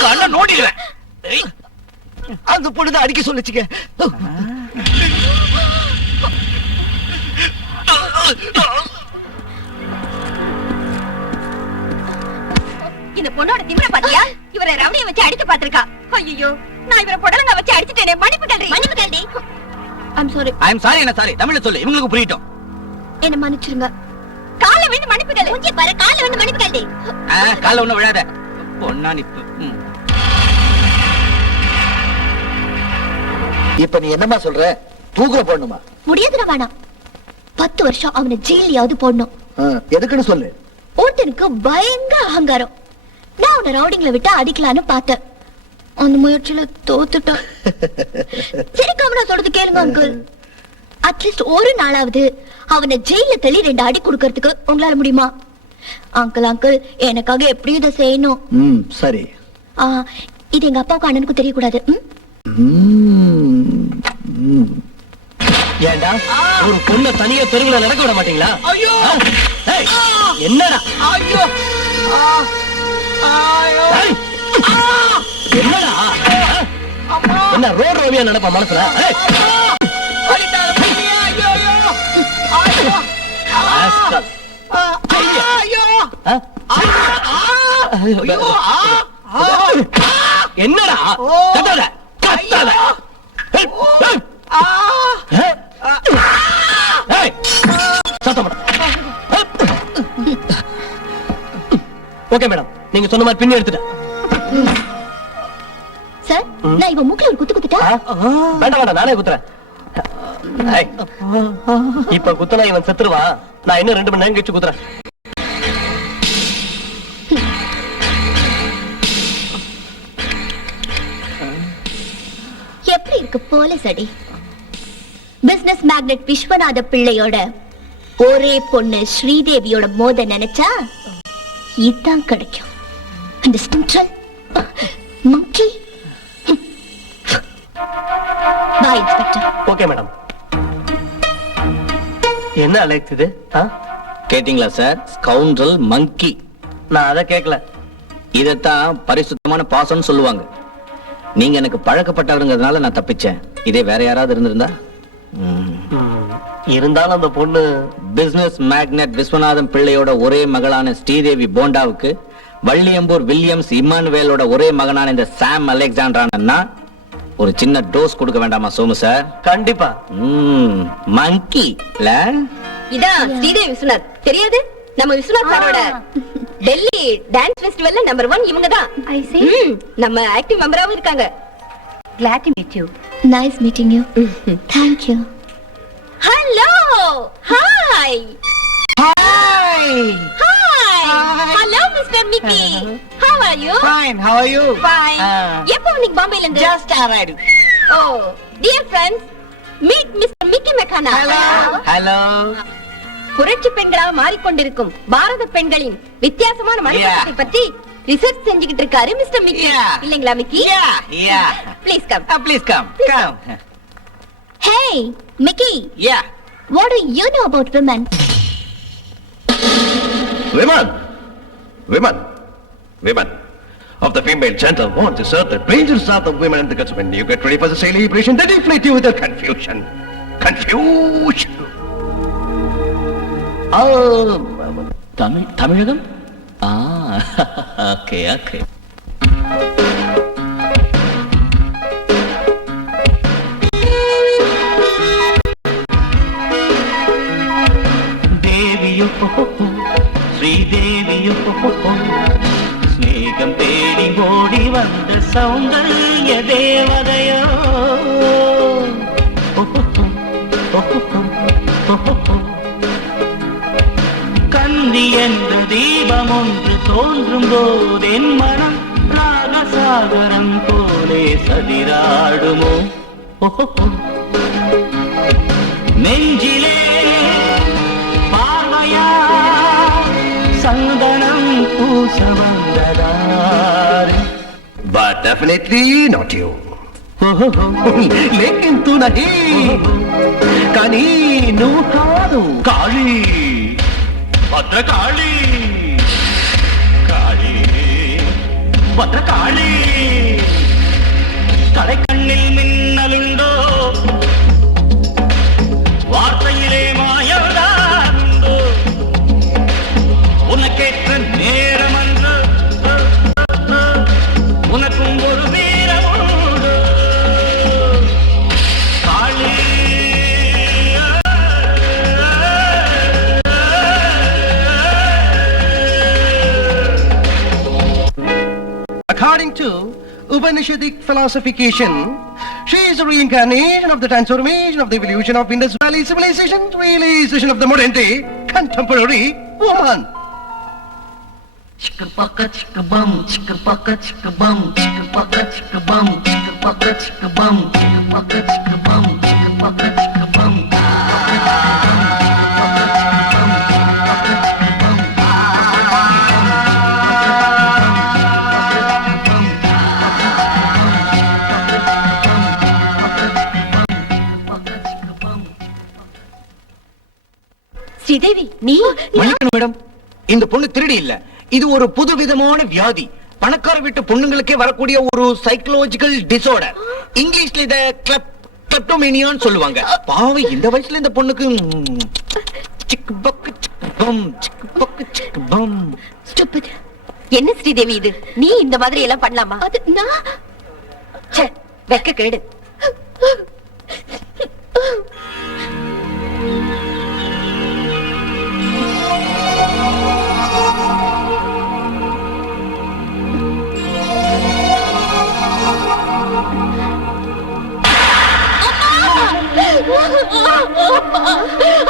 கண்ண நோண்டிடுவேன். அந்த பொண்ணுதான் அடிக்க சொல்லுச்சுங்க. இந்த பொண்ணோட திமிர பாத்தியா? இவரை ரவணிய வச்சு அடிச்சு பாத்திருக்கா. ஐயோ, நான் இவரை புடலங்க வச்சு அடிச்சிட்டேனே. மன்னிப்பு கேள்வி. மன்னிப்பு கேள்வி. I'm sorry. I'm sorry. என்ன சாரி? தமிழ்ல சொல்லு, இவங்களுக்கு புரியட்டும். என்ன மன்னிச்சிருங்க. கால்ல விழுந்து மன்னிப்பு கேளு. மூஞ்சி பாரு, கால்ல விழுந்து மன்னிப்பு கேளு. கால்ல ஒண்ணு விழாத. பொண்ணா நிப்பு. இப்ப நீ என்னமா சொல்ற? தூக்குற போடணுமா? முடியாதுடா வேணாம். 10 வருஷம் அவனை ஜெயிலையாவது போடணும். எதுக்குன்னு சொல்லு. ஒருத்தனுக்கு பயங்கர அகங்காரம். நான் அவனை ரவுடிங்ல விட்டு அடிக்கலான்னு பார்த்தேன். அந்த முயற்சியில தோத்துட்டான். சரி கமலா சொல்றது கேளுங்க அங்கிள். அட்லீஸ்ட் ஒரு நாளாவது அவனை ஜெயில தள்ளி 2 அடி கொடுக்கறதுக்கு உங்களால முடியுமா? அங்கிள் அங்கிள் எனக்காக எப்படியும் இதை செய்யணும். சரி. இது எங்க அப்பாவுக்கு அண்ணனுக்கும் தெரியக்கூடாது. ஏண்டா ஒரு பொண்ண தனியா தெருவுல நடக்க விட மாட்டீங்களா? ஐயோ என்னடா ஐயோ ஏய்! என்னடா என்ன ரோட் ரோமியா நடப்பா மனசுல? ஏய்! ராஸ்கல். என்னடா கத்தாத கத்தாத. ஓகே மேடம், நீங்க சொன்ன மாதிரி பின்னி எடுத்துட்டேன். சார் நான் இவன் மூக்குல ஒரு குத்து குத்துட்டா? வேண்டாம் வேண்டாம், நானே குத்துறேன். இப்ப குத்தனா இவன் செத்துருவா. நான் இன்னும் 2 மணி நேரம் கழிச்சு குத்துறேன். எப்படி இருக்கு போலீஸ் அடி? பிசினஸ் மேக்னெட் விஸ்வநாத பிள்ளையோட ஒரே பொண்ணு ஸ்ரீதேவியோட மோத நினைச்சா இதான் கிடைக்கும். அந்த ஸ்டிங்ட்ரல் மங்கி. பாய் இன்ஸ்பெக்டர். Okay madam. என்ன அலெக்ஸ் இது? கேட்டீங்களா சார்? ஸ்கவுண்டரல் மங்கி. நான் அதை கேட்கல. இதத்தான் பரிசுத்தமான பாசம்னு சொல்லுவாங்க. நீங்க எனக்கு பழக்கப்பட்டவருங்கிறதுனால நான் தப்பிச்சேன். இதே வேற யாராவது இருந்திருந்தா? இருந்தாலும் அந்த பொண்ணு பிசினஸ் மேக்னெட் விஸ்வநாதன் பிள்ளையோட ஒரே மகளான ஸ்ரீதேவி போண்டாவுக்கு வள்ளியம்பூர் வில்லியம்ஸ் இம்மானுவேலோட ஒரே மகனான இந்த சாம் அலெக்சாண்டரானா ஒரு சின்ன டோஸ் கொடுக்க வேண்டாமா சோமு சார்? கண்டிப்பா. மங்கி இல்ல? இதான் ஸ்ரீதேவி விஸ்வநாத். தெரியாது? நம்ம விஸ்வநாத் சாரோட டெல்லி டான்ஸ் ஃபெஸ்டிவல்ல நம்பர் 1 இவங்க தான். நம்ம ஆக்டிவ் மெம்பராவும் இருக்காங்க. Glad to meet you. Nice meeting you. Thank you. Hello. Hi. Hi. Hi. Hello Mr. Mickey. How are you? Fine. How are you? Fine. எப்போ நீங்க பாம்பேல இருந்து? Just arrived. Oh, dear friends, meet Mr. Mickey McKenna. Hello. புரட்சி பெண்களாக மாறிக்கொண்டிருக்கும் பாரத பெண்களின் வித்தியாசமான மனதை பற்றி ரிசர்ச் செஞ்சுக்கிட்டு இருக்காரு மிஸ்டர் மிக்கி. இல்லைங்களா Mickey? Yeah. Please come. Please come. Come. Hey, Mickey. Yeah. What do you know about women? Women of the female gender want to serve the dangers of the women and because when you get ready for the celebration, they deflate you with their confusion. Tamilagam. Okay okay. தேவியோ ஸ்ரீதேவியோ ஸ்நேகம் தேடி ஓடி வந்த சௌந்தர்ய தேவதையோ கந்தி என்ற தீபம் ஒன்று தோன்றும் போது என் மனம் ராகசாகரம் போலே சதிராடுமோ நெஞ்சிலே பார்வையா சந்தனம் பூச வந்ததார். But definitely not you. लेकिन तू नहीं కానీ నువ్వు కాదు కాళీ భద్రకాళీ కాళీ భద్రకాళీ கடைக்கண்ணில் மின்னலுண்டோ வார்த்தையிலே மாயவதாருண்டோ உனக்கேற்ற நேரம் அன்று உனக்கும் ஒரு வீரமுண்டோ காளி. According to Upanishadic philosophication, She is a reincarnation of the transformation of the evolution of Indus Valley civilization, realization of the modern day contemporary woman. Chicka bum, chicka bum, chicka bum, chicka bum, chicka bum, chicka bum, chicka bum. Sridevi நீ மன்னிக்கணும் madam, இந்த பொண்ணு திருடி இல்ல. இது ஒரு புதுவிதமான வியாதி. பணக்கார வீட்டு பொண்ணுங்களுக்கே வரக்கூடிய ஒரு சைக்கலாஜிக்கல் டிசார்டர். இங்கிலீஷ்ல இத கிளெப்டோமேனியான்னு சொல்லுவாங்க. பாவி இந்த வயசுல இந்த பொண்ணுக்கு சிக்கு பக்கு சிக்கு பம், சிக்கு பக்கு சிக்கு பம். ஸ்டூபிட். என்ன ஸ்ரீதேவி இது? நீ இந்த மாதிரி எல்லாம் பண்ணலாமா? அது நான் ச்சே, வெக்க கேடு.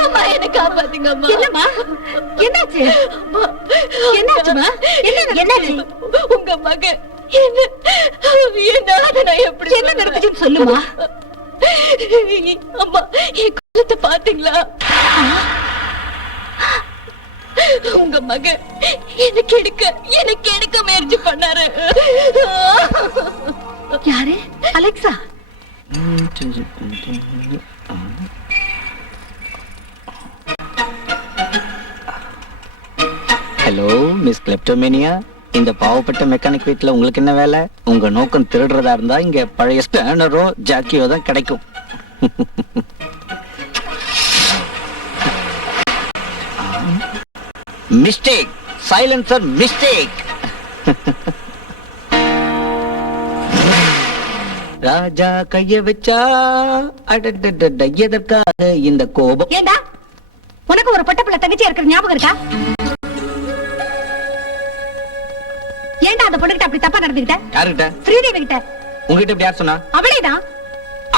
அம்மா என்ன காப்பாத்துங்க அம்மா. என்னம்மா? என்னாச்சு? என்னாச்சுமா? என்னாச்சு? உங்க மகன் என்ன நான் எப்படி என்ன நடந்துச்சுன்னு சொல்லுமா? அம்மா என் குலத்தை பாத்தீங்களா? உங்க மகன் எனக்கு எடுக்க முயற்சி பண்ணாரு. யாரு? அலெக்சா? ஹலோ மிஸ் கிளெப்டோமேனியா, இந்த பாவப்பட்ட மெக்கானிக் வீட்ல உங்களுக்கு என்ன வேலை? உங்க நோக்கம் திருடுறதா இருந்தா இங்க பழைய ஸ்பேனரோ ஜாக்கியோ தான் கிடைக்கும். Mistake, silencer mistake. ராஜா கைய வச்சா அடடடட எதற்காக இந்த கோபம்? ஏண்டா உனக்கு ஒரு பொட்ட பிள்ளை தங்கச்சி இருக்கிற ஞாபகம் இருக்கா? ஏண்டா அந்த பொண்ணுகிட்ட அப்படி தப்பா நடந்துக்கிட்ட? யாருகிட்ட? ஸ்ரீதேவி கிட்ட. உங்ககிட்ட இப்படி யார் சொன்னா? அவளேதான்.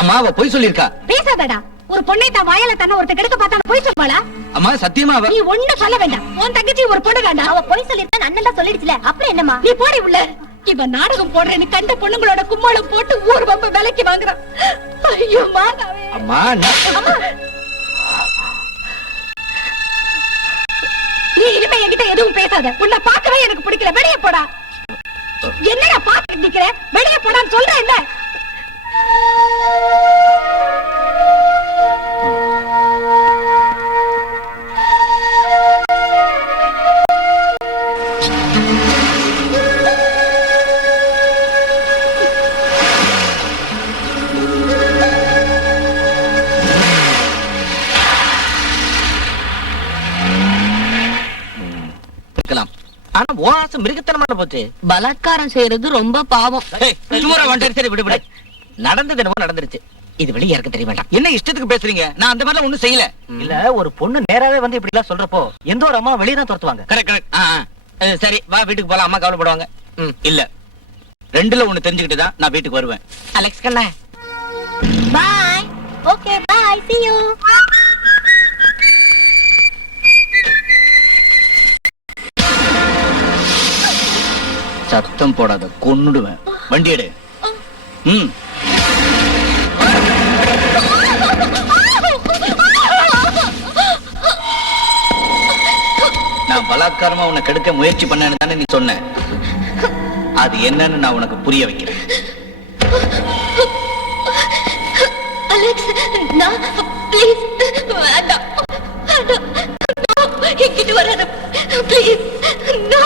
அம்மா அவ பொய் சொல்லிருக்கா. பேசாதடா. ஒரு பொண்ணை தான் வாயால தன்ன ஒருத்த கெடுக்க பார்த்தா பொய் சொல்வாளா? அம்மா சத்தியமா அவ. நீ ஒண்ணும் சொல்ல வேண்டாம். உன் தங்கச்சி ஒரு பொண்ணு தான்டா. அவ போய் சொல்லிருந்தா அண்ணன் தான் சொல்லிடுச்சுல, அப்புறம் என்னம்மா? நீ போடி உள்ள. இவன் நாடகம் போடுறேன்னு கண்ட பொண்ணுங்களோட கும்மாளம் போட்டு ஊர் பம்ப விலைக்கு வாங்குறான். ஐயோ மாதாவே. அம்மா நீ இனிமே என்கிட்ட எதுவும் பேசாத. உன்னை பார்க்கவே எனக்கு பிடிக்கல. வெளியே போடா. என்னடா பாத்துட்டு நிக்கிற? வெளியே போடான்னு சொல்றேன் இல்ல. ஆனா ஓராச மிருகத்தனமான போச்சு. பலாத்காரம் செய்யறது ரொம்ப பாவம். நடந்தது என்னமோ நடந்துருச்சு. இது வெளியே யாருக்கு தெரிய வேண்டாம். என்ன இஷ்டத்துக்கு பேசுறீங்க? நான் அந்த மாதிரி ஒண்ணும் செய்யல. இல்ல ஒரு பொண்ணு நேராவே வந்து இப்படி எல்லாம் சொல்றப்போ எந்த ஒரு அம்மா வெளியே தான் துரத்துவாங்க. கரெக்ட். சரி வா வீட்டுக்கு போலாம். அம்மா கவலைப்படுவாங்க. இல்ல, ரெண்டுல ஒண்ணு தெரிஞ்சுக்கிட்டு தான் நான் வீட்டுக்கு வருவேன். அலெக்ஸ் கண்ணா bye. Okay bye, see you. சத்தம் போடாத, கொன்னுடுவேன். வண்டி எடு. நான் பலாத்காரமா உன்னை கெடுக்க முயற்சி பண்ணேன்னு தானே நீ சொன்ன. அது என்னன்னு நான் உனக்கு புரிய வைக்கிறேன். அலெக்ஸ், நான் ப்ளீஸ் வேண்டாம். என்கிட்ட வராத ப்ளீஸ். நோ.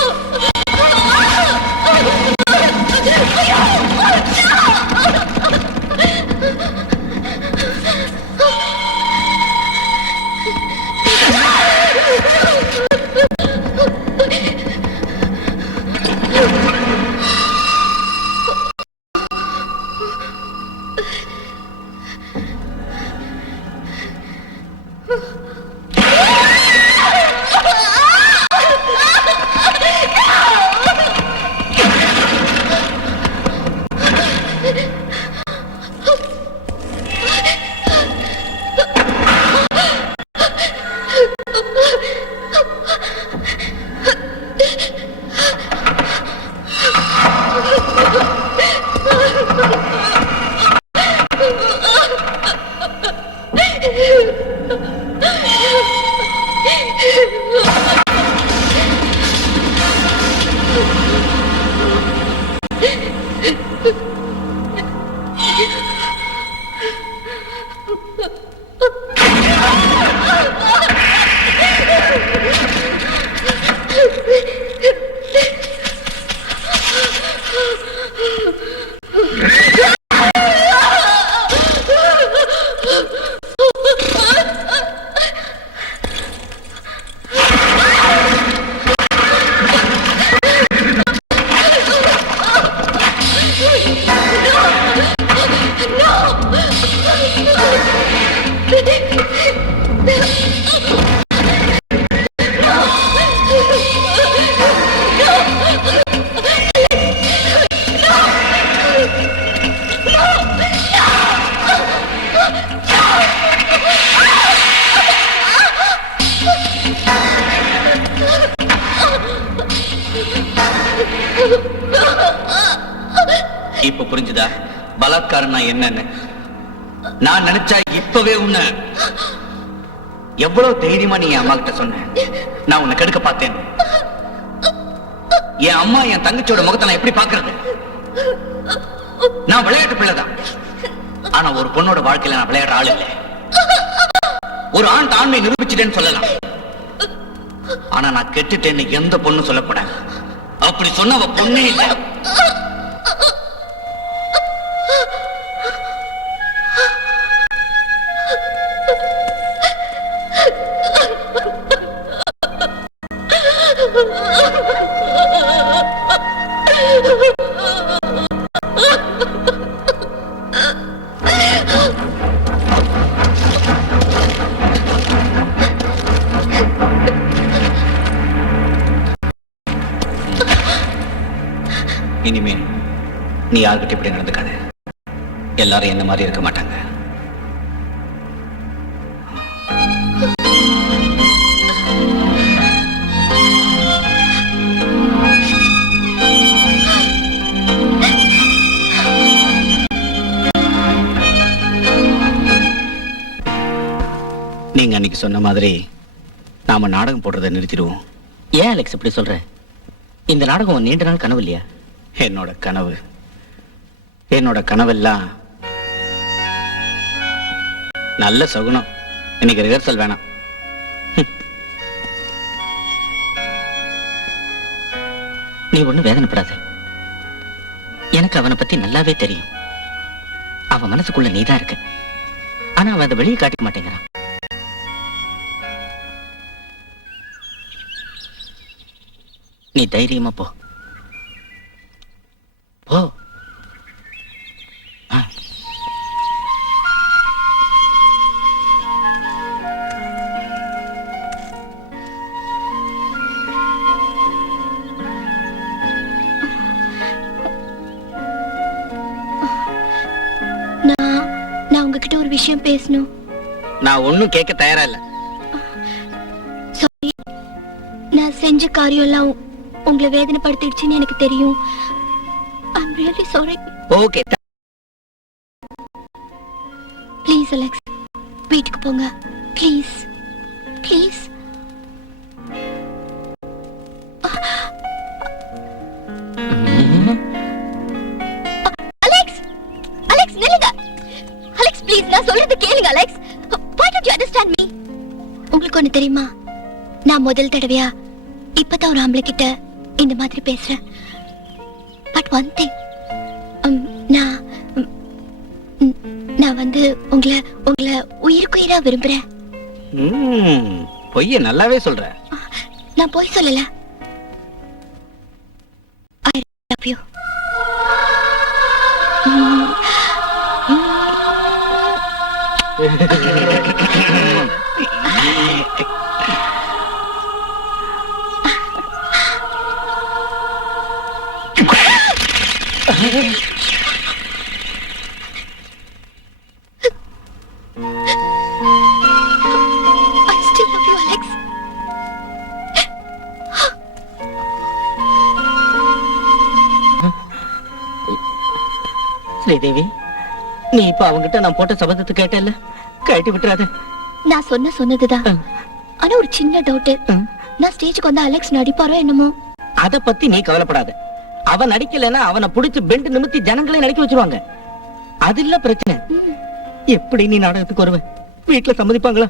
இப்ப புரிஞ்சுதா பலாத்காரம்னா என்னன்னு? நான் நினைச்சா இப்பவே உன்னை எவ்வளவு தைரியமா நீ என் அம்மா கிட்ட சொன்ன நான் உன்னை கெடுக்க பார்த்தேன். என் அம்மா என் தங்கச்சியோட முகத்தை நான் எப்படி பாக்குறது? நான் விளையாட்டு பிள்ளைதான். ஆனா ஒரு பொண்ணோட வாழ்க்கையில நான் விளையாடுற ஆள் இல்லை. ஒரு ஆண் ஆண்மை நிரூபிச்சுட்டேன்னு சொல்லலாம். ஆனா நான் கெட்டுட்டேன்னு எந்த பொண்ணு சொல்லக்கூடாது. அப்படி சொன்ன அவ பொண்ணே இல்லை. இனிமே நீ யார்கிட்ட இப்படி நடந்துக்காத. எல்லாரும் என்ன மாதிரி இருக்க மாட்டாங்க. நீங்க அன்னைக்கு சொன்ன மாதிரி நாம நாடகம் போடுறதை நிறுத்திடுவோம். ஏன் அலெக்ஸ் இப்படி சொல்ற? இந்த நாடகம் நீண்ட நாள் கனவு இல்லையா? என்னோட கனவெல்லாம் நல்ல சகுனம். இன்னைக்கு ரிஹர்சல் வேணாம். நீ ஒண்ணு வேதனைப்படாத. எனக்கு அவனை பத்தி நல்லாவே தெரியும். அவன் மனசுக்குள்ள நீதான் இருக்க. ஆனா அவன் அதை வெளியே காட்டிக்க மாட்டேங்கிறான். நீ தைரியமா போ. போ. நான் உங்ககிட்ட ஒரு விஷயம் பேசணும். நான் ஒண்ணும் கேட்க தயாரா இல்ல. சாரி, நான் செஞ்ச காரியம் எல்லாம் உங்களை வேதனைப்படுத்திடுச்சுன்னு எனக்கு தெரியும். I'm really sorry. Okay. Please Alex, வீட்டுக்கு போங்க. Please please. அலெக்ஸ், அலெக்ஸ் நில்லுங்க. அலெக்ஸ் ப்ளீஸ், நான் சொல்றது கேளுங்க Alex. Why don't you understand me? உங்களுக்கு ஒண்ணு தெரியுமா? நான் முதல் தடவையா இப்பதான் ஒரு ஆம்பளை கிட்ட இந்த மாதிரி பேசுறேன். பட் ஒன் திங், நான் வந்து உங்களை உயிருக்குயிரா விரும்புறேன். பொய்ய நல்லாவே சொல்ற. நான் பொய் சொல்லல. I love you. I still love you, Alex. Sridevi, நீ இப்ப அவங்கிட்ட நான் போட்ட சபதத்தை கேட்டல, கழட்டி விட்டுறாத. நான் சொன்னதுதான். ஆனா ஒரு சின்ன டவுட். நான் ஸ்டேஜுக்கு வந்தா அலெக்ஸ் நடிப்பாரோ என்னமோ? அத பத்தி நீ கவலைப்படாத. அவன் நடிக்கலன்னா அவனை புடிச்சு பெண்ட் நிமித்தி ஜனங்களே நடிக்க வச்சிருவாங்க. அது இல்ல பிரச்சனை. எப்படி நீ நாடகத்துக்கு வருவ? வீட்டுல சம்மதிப்பாங்களா?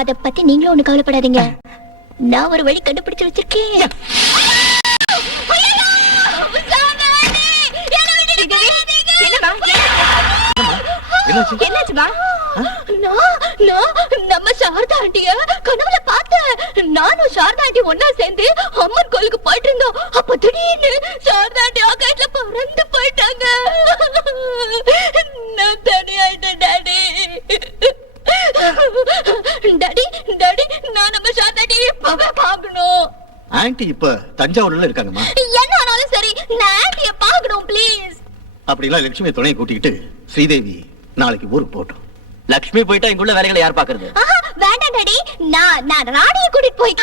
அத பத்தி நீங்களும் ஒண்ணு கவலைப்படாதீங்க. நான் ஒரு வழி கண்டுபிடிச்சு வச்சிருக்கேன். என்னாச்சுமா? நம்ம சாரதா ஆண்டிய கனவுல பார்த்தேன். நானும் சாரதா ஆண்டி ஒன்னா சேர்ந்து அம்மன் கோயிலுக்கு போயிட்டு இருந்தோம். அப்ப திடீர்னு சாரதா ஆண்டி ஆகாயத்துல பறந்து போயிட்டாங்க. நான் தனியாயிட்டேன் டாடி. டாடி டாடி, நான் நம்ம சாரதா ஆண்டி இப்பவே பார்க்கணும். ஆன்ட்டி இப்ப தஞ்சாவூர்ல இருக்காங்கம்மா. என்ன ஆனாலும் சரி, நான் ஆண்டிய பார்க்கணும் ப்ளீஸ். அப்படிலாம் லட்சுமி துணையை கூட்டிக்கிட்டு ஸ்ரீதேவி நாளைக்கு ஊருக்கு போட்டோம். லக்ஷ்மி போயிட்டா இங்குள்ள வேலைகளை யார் பாக்குறது? வேண்டாம் டாடி, நான் ராணியை கூட்டிட்டு போய்.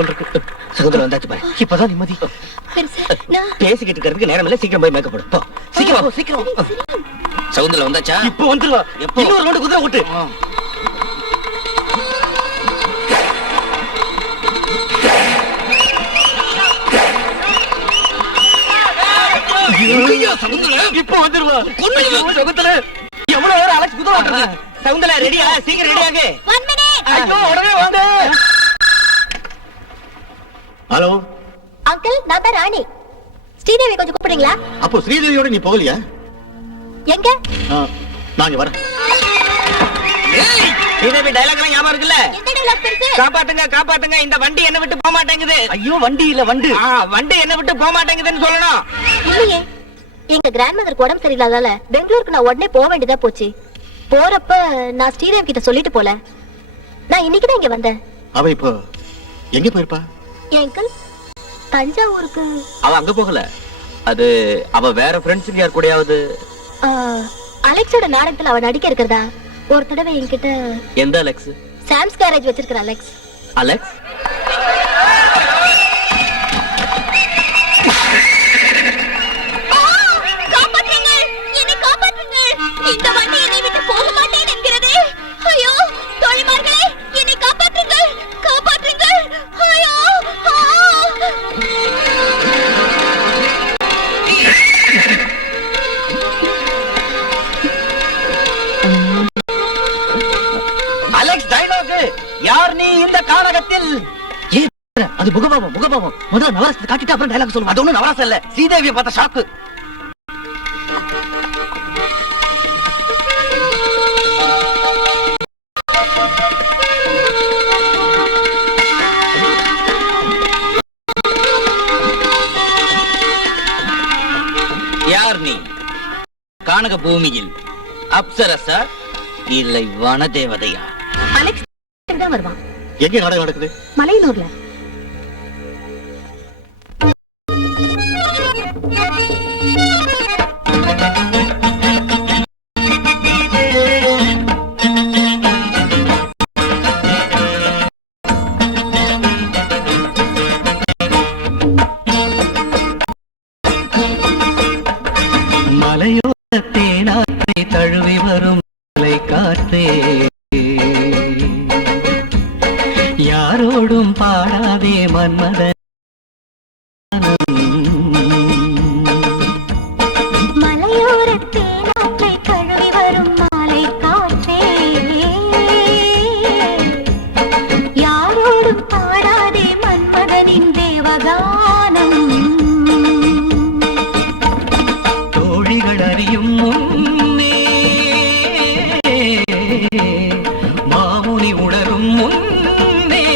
போல இருக்கு. சகுந்தலம் வந்தாச்சு பாரு. இப்பதான் நிம்மதி. பெருசு நான் பேசிக்கிட்டு இருக்கிறதுக்கு நேரம் இல்ல, சீக்கிரம் போய் மேக்கப் போடு. போ சீக்கிரம் போ, சீக்கிரம். சகுந்தலம் வந்தாச்சா? இப்போ வந்துருவா. எப்போ? இன்னொரு ரவுண்டு குதிரை ஓட்டு. இப்போ வந்துருவா. சகுந்தல எவ்வளவு நேரம் அலட்சி குதிரை ஓட்டுறது? சகுந்தல ரெடியா? சீக்கிரம் ரெடியாகு. 1 minute. ஐயோ உடனே வாங்க. ஹலோ. அங்கிள், நான் தான் ராணி. ஸ்ரீதேவி கொஞ்சம் கூப்பிடுறீங்களா? அப்போ ஸ்ரீதேவியோட நீ போகலையா? எங்க? நான் இங்க வரேன். ஸ்ரீதேவி டயலாக் எல்லாம் ஞாபகம் இருக்குல்ல? எந்த dialogue பெருசு? காப்பாத்துங்க காப்பாத்துங்க, இந்த வண்டி என்ன விட்டு போக மாட்டேங்குது. ஐயோ வண்டி இல்ல வண்டு. வண்டி என்ன விட்டு போக மாட்டேங்குதுன்னு சொல்லணும். இல்லையே, எங்க கிராண்ட்மதருக்கு உடம்பு சரியில்லாதால பெங்களூருக்கு நான் உடனே போக வேண்டியதா போச்சு. போறப்ப நான் ஸ்ரீதேவி கிட்ட சொல்லிட்டு போல. நான் இன்னைக்குதான் இங்க வந்தேன். அவ இப்போ எங்க போயிருப்பா? என் அங்கிள் தஞ்சாவூருக்கு. அவ அங்க போகல. அது அவ வேற ஃப்ரெண்ட்ஸுக்கு யார் கூடயாவது. அலெக்ஸோட நாடகத்துல அவ நடிக்க இருக்கிறதா ஒரு தடவை என்கிட்ட. எந்த அலெக்ஸ்? சாம்ஸ் கேரேஜ் வச்சிருக்கிற அலெக்ஸ். அலெக்ஸ்? காப்பாற்றுங்கள், என்னை காப்பாற்றுங்கள். இந்த வண்டி என்னை விட்டு போக மாட்டேன் என்கிறது. ஐயோ தோழிமார்களே, என்னை காப்பாற்றுங்கள், காப்பாற்றுங்கள். ஐயோ அலெக்ஸ் டயலாக். யார் நீ இந்த கானகத்தில்? அது முகபாவம் முகபாவம். முதல்ல நவரசத்தை காட்டிட்டு அப்புறம் டயலாக் சொல்லுவாங்க. அது ஒண்ணும் நவரசம் இல்ல, ஸ்ரீதேவியை பார்த்த ஷாக்கு. யார் நீ? கானக பூமியில் அப்சரசா இல்லை வனதேவதையா? அலெக்ஸ் தான் வருவான். எங்க நாடகம் நடக்குது? மலையனூர்ல. மலையோரத்தே நாற்றை தழுவி வரும் மலை காற்றே, யாரோடும் பாடாதே மன்மதன். மலையோரத்தே நாற்றை தழுவி வரும் மாலை காற்றே, யாரோடும் பாடாதே மன்மதனின் தேவகானம். தோழிகள் அறியும் முன்னே மாமுனி உணரும் முன்னே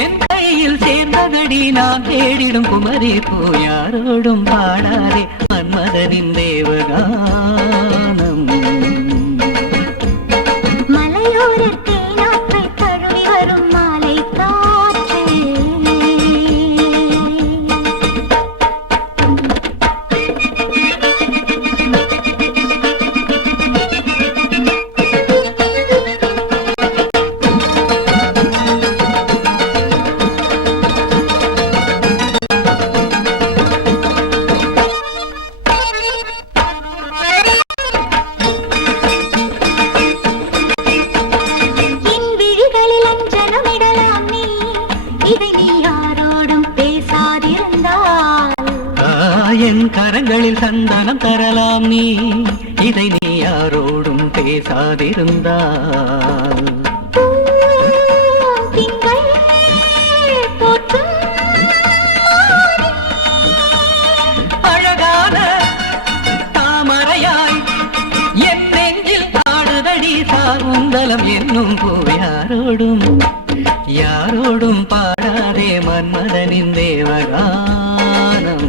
என் கையில் சேர்ந்ததடி நான் தேடிடும் குமரி பூ. யாரோடும் பாடாதே மன்மதனின் தேவகானம். மலையோரத்தே நாற்றை தழுவி வரும் மாலை காற்றே. என் விழிகளில் அஞ்சனமிடலாம் நீ, இதை நீ யாரோடும் பேசாதிருந்தால். என் கரங்களில் சந்தனம் தரலாம் நீ, இதை நீ யாரோடும் பேசாதிருந்தால். திங்கள் தோற்றும் அழகான தாமரையாய் என் நெஞ்சில் ஆடுதடி சாகுந்தலம் என்னும் பூ. யாரோடும் பாடாதே மன்மதனின் தேவகானம்.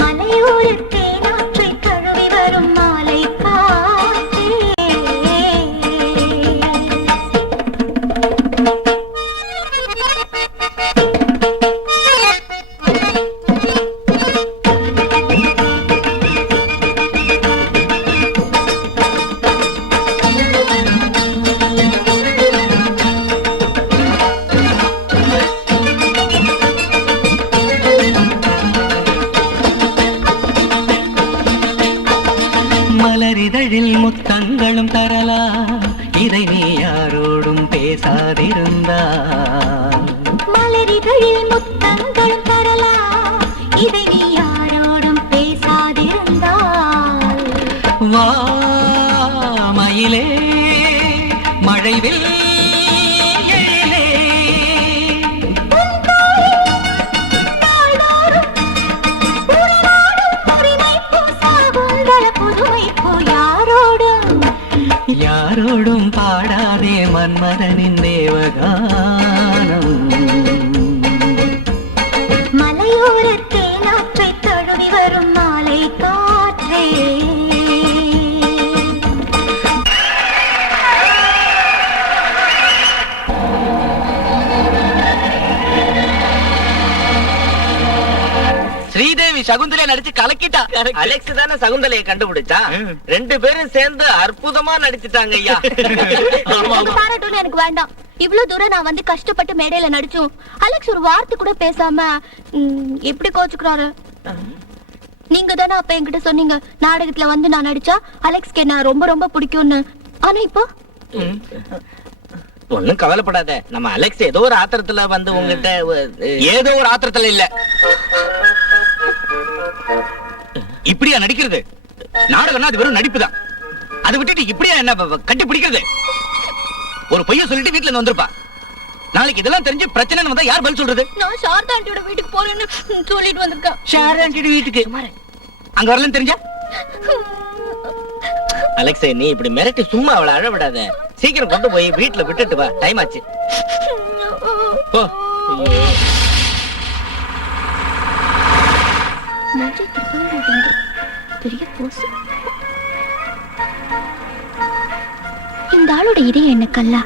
மலையோரத்தே நாற்றை தழுவி வரும் மாலை காற்றே. மலரிதழில் முத்தங்களும் தரலாம், இதை நீ யாரோடும் பேசாதிருந்தால். மலரிதழில் முத்தங்களும் தரலாம், இதை நீ யாரோடும் பேசாதிருந்தால். வா மயிலே மழைவில் எழிலே, யாரோடும் பாடாதே மன்மதனின் தேவகானம். மலையோரத்தில் நாற்றை தழுவி வரும் மாலை காற்றே. ஸ்ரீதேவி சகுந்தலையா நடிச்சு கலக்கிட்டா. அலெக்ஸ் தானே சகுந்தலையை கண்டுபிடிச்சான். ரெண்டு பேரும் சேர்ந்து அற்புதமா நடிச்சுட்டாங்க ஐயா. உங்க பாராட்டுல எனக்கு வேண்டாம். இவ்வளவு தூரம் நான் வந்து கஷ்டப்பட்டு மேடையில நடிச்சும் அலெக்ஸ் ஒரு வார்த்தை கூட பேசாம எப்படி கோச்சுக்கிறாரு. நீங்க தானே அப்ப என்கிட்ட சொன்னீங்க நாடகத்துல வந்து நான் நடிச்சா அலெக்ஸ்க்கு என்ன ரொம்ப ரொம்ப பிடிக்கும்னு. ஆனா இப்போ ஒண்ணும் கவலைப்படாத, நம்ம அலெக்ஸ் ஏதோ ஒரு ஆத்திரத்துல வந்து உங்ககிட்ட ஏதோ ஒரு ஆத்திரத்துல இல்ல, இப்படியா நடிக்கிறது? நாடகம்னா அது வெறும் நடிப்பு தான். அதை விட்டுட்டு இப்படியா என்ன கட்டி பிடிக்கிறது? ஒரு பொய்ய சொல்லிட்டு வீட்டுல இருந்து வந்திருப்பா. நாளைக்கு இதெல்லாம் தெரிஞ்சு பிரச்சனை வந்தா யார் பதில் சொல்றது? நான் சாரதா ஆண்டியோட வீட்டுக்கு போறேன்னு சொல்லிட்டு வந்திருக்கேன். ஷாரதா ஆண்டி வீட்டுக்கு அங்க வரலன்னு தெரிஞ்சா? அலெக்ஸ் நீ இப்படி மிரட்டி சும்மா அவளை அழ விடாத. சீக்கிரம் கொண்டு போய் வீட்டுல விட்டுட்டு வா, டைம் ஆச்சு. போ. பெரிய போஸ். இந்த ஆளோட இதயம் என்ன கல்லா?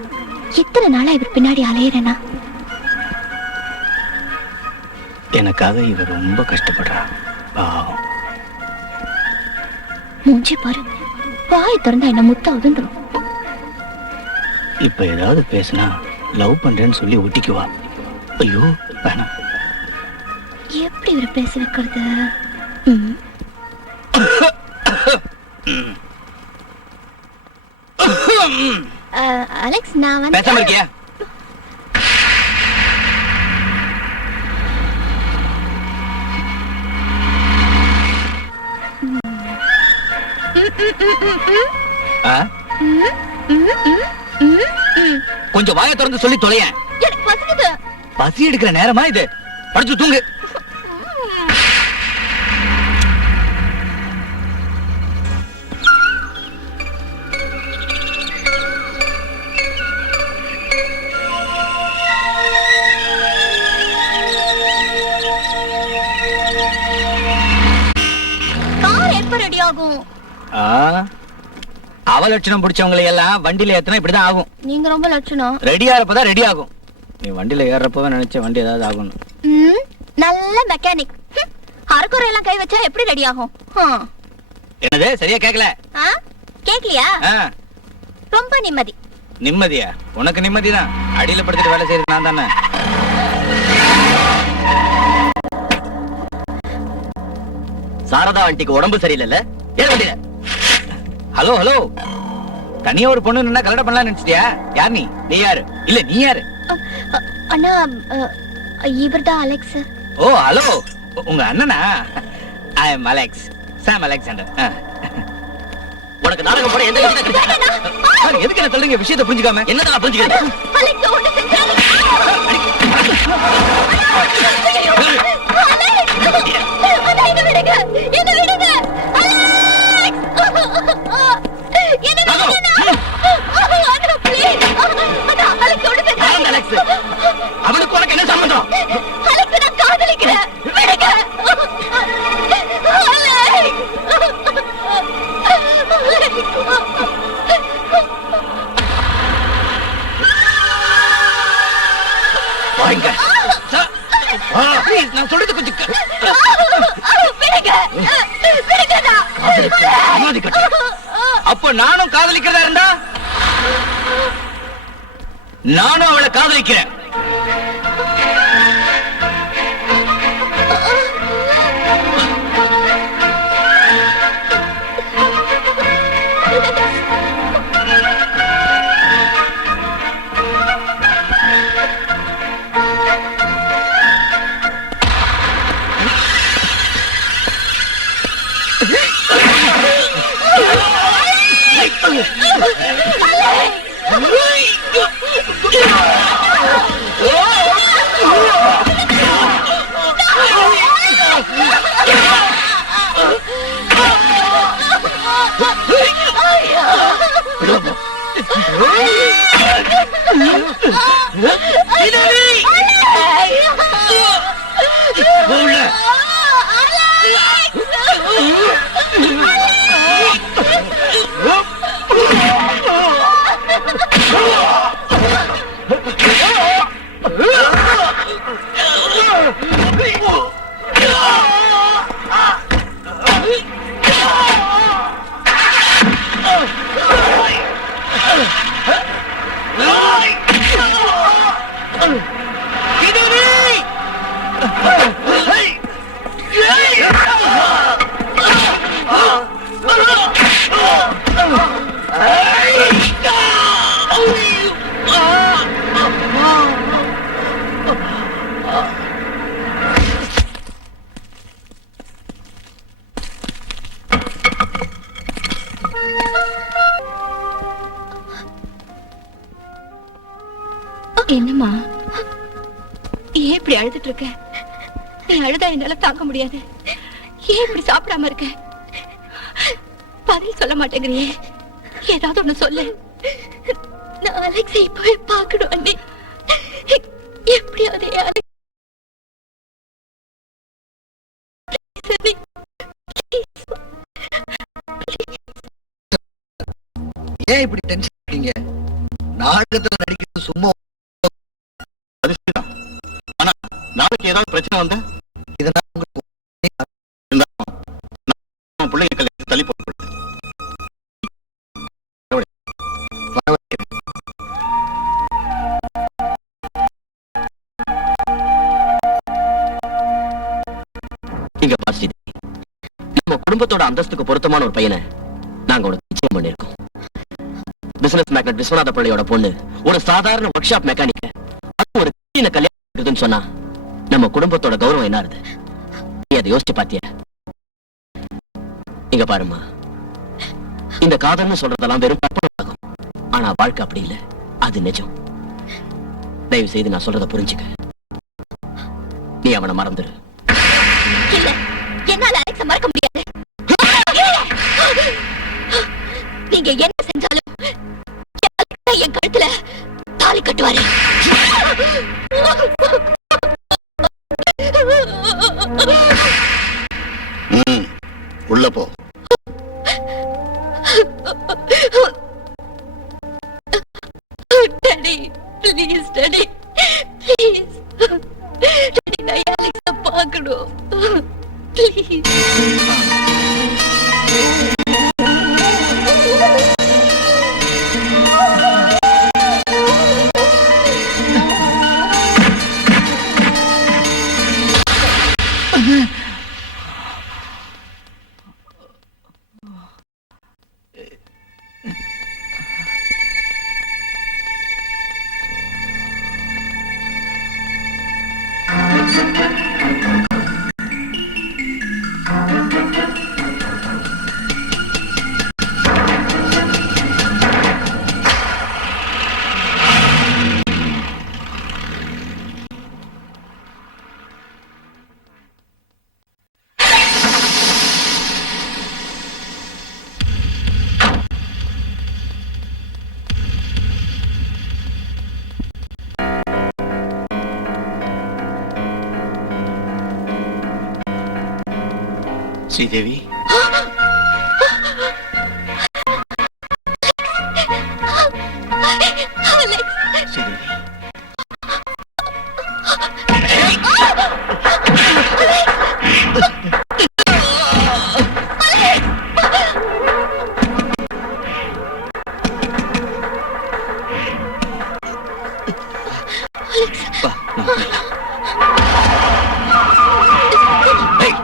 எத்தனை நாளா இவர் பின்னாடி அலையிறனா? எனக்காக இவர் ரொம்ப கஷ்டப்படுறா. பாவம். மூஞ்சி பாரு, வாயை திறந்தா என்ன முத்தா உதுந்துரும். இப்ப ஏதாவது பேசினா லவ் பண்றேன்னு சொல்லி ஒட்டிக்குவா. ஐயோ வேணாம். எப்படி இவரை பேச வைக்கிறது? அலெக்ஸ் நான் வந்து பேசாம இருக்கியா? கொஞ்சம் வாயை திறந்து சொல்லி தொலைய. எனக்கு பசிக்குது. பசி எடுக்கிற நேரமா இது? படுத்து தூங்கு. கார் எப்ப ரெடி ஆகும்? அவலட்சணம் பிடிச்சவங்களை எல்லாம் வண்டியில ஏத்தனா இப்படிதான் ஆகும். நீங்க ரொம்ப லட்சணம். ரெடி ஆறப்பதான் ரெடி ஆகும். நீ வண்டியில ஏறப்பதான் நினைச்ச வண்டி ஏதாவது ஆகணும். நல்ல மெக்கானிக். அரைக்குறை எல்லாம் கை வச்சா எப்படி ரெடி ஆகும்? என்னது சரியா கேக்கல? கேக்கலையா? ரொம்ப நிம்மதி. நிம்மதியா? உனக்கு நிம்மதிதான். அடியில படுத்துட்டு வேலை செய்யறது நான் தானே. சாரதா ஆண்டிக்கு உடம்பு சரியில்லை. ஏன் வண்டியில? ஹலோ ஹலோ, தனியா ஒரு பொண்ணு நின்னா கலட பண்ணலாம் நினைச்சிட்டியா? யார் நீ? நீ யாரு? இல்ல நீ யாரு? அண்ணா இவர்தான் அலெக்ஸ். ஓ ஹலோ, உங்க அண்ணனா? I am Alex, Sam Alexander. உனக்கு நாடகம் போட எந்த எதுக்கு என்ன சொல்றீங்க? விஷயத்தை புரிஞ்சுக்காம என்னதான் புரிஞ்சுக்கிறேன்? அலெக்ஸ் ஒண்ணு செஞ்சாரு. என்ன விடுங்க, என்ன விடுங்க. அவனுக்கு உனக்கு என்ன சம்பந்தம்? அலெக்ஸ் நான் காதலிக்கிறேன். விடுங்க. வாங்க. நான் சொல்றது கொஞ்சம் அப்போ நானும் காதலிக்கிறதா இருந்தா நானும் அவளை காதலிக்கிறேன். என்னம்மா ஏன் இப்படி அழுதுட்டு இருக்க? நீ அழுதா என்னால தாங்க முடியாது. ஏன் இப்படி சாப்பிடாம இருக்க? பதில் சொல்ல மாட்டேங்கிறியே, ஏதாவது ஒண்ணு சொல்லு. நான் அலெக்ஸை போய் பார்க்கணும் அண்ணே. எப்படியாவது ஏன் இப்படி டென்ஷன் ஆறீங்க? நாடகத்துல நடிக்கிறது சும்மா. அது சரிதான். ஆனா நாளைக்கு ஏதாவது பிரச்சனை வந்தா இதனால பிள்ளைங்க கல்யாணத்தை தள்ளி போட்டு இங்க பாசி, நம்ம குடும்பத்தோட அந்தஸ்துக்கு பொருத்தமான ஒரு பையனை நாங்க உனக்கு நிச்சயம் பண்ணிருக்கோம். பிசினஸ் மேக்னட் விஸ்வநாத பிள்ளையோட பொண்ணு ஒரு சாதாரண ஒர்க் ஷாப் மெக்கானிக், அது ஒரு கல்யாணம் சொன்னா நம்ம குடும்பத்தோட கௌரவம் என்ன ஆகுது? நீ அதை யோசிச்சு பாத்திய? இங்க பாருமா, இந்த காதல்னு சொல்றதெல்லாம் வெறும் கற்பனை ஆகும். ஆனா வாழ்க்கை அப்படி இல்ல, அது நிஜம். தயவு செய்து நான் சொல்றத புரிஞ்சுக்க. நீ அவனை மறந்துரு. இல்ல, என்னால அலெக்ஸ மறக்க முடியாது. நீங்க என்ன செஞ்சாலும் என் கழுத்துல தாலி கட்டுவாரு. உள்ள போ. Daddy, please daddy, please daddy, நான் அலெக்ஸ பார்க்கணும். ப்ளீஸ். ஸ்ரீதேவி, ஸ்ரீதேவி, வா, நம்ம போயிடலாம். ஏய்.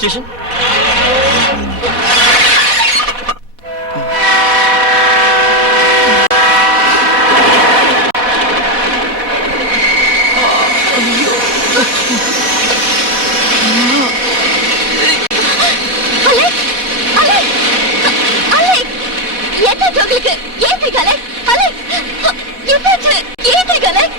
Police station. என்னாச்சு உங்களுக்கு? ஏன் அலெக்ஸ்? அலெக்ஸ் என்னாச்சு? ஏன் அலெக்ஸ்?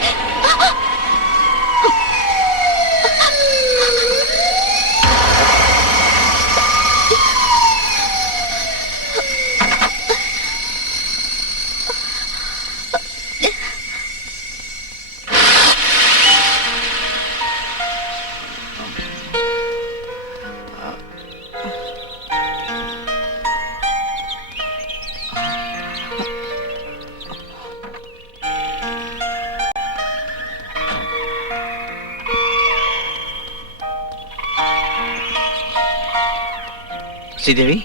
ஸ்ரீதேவி,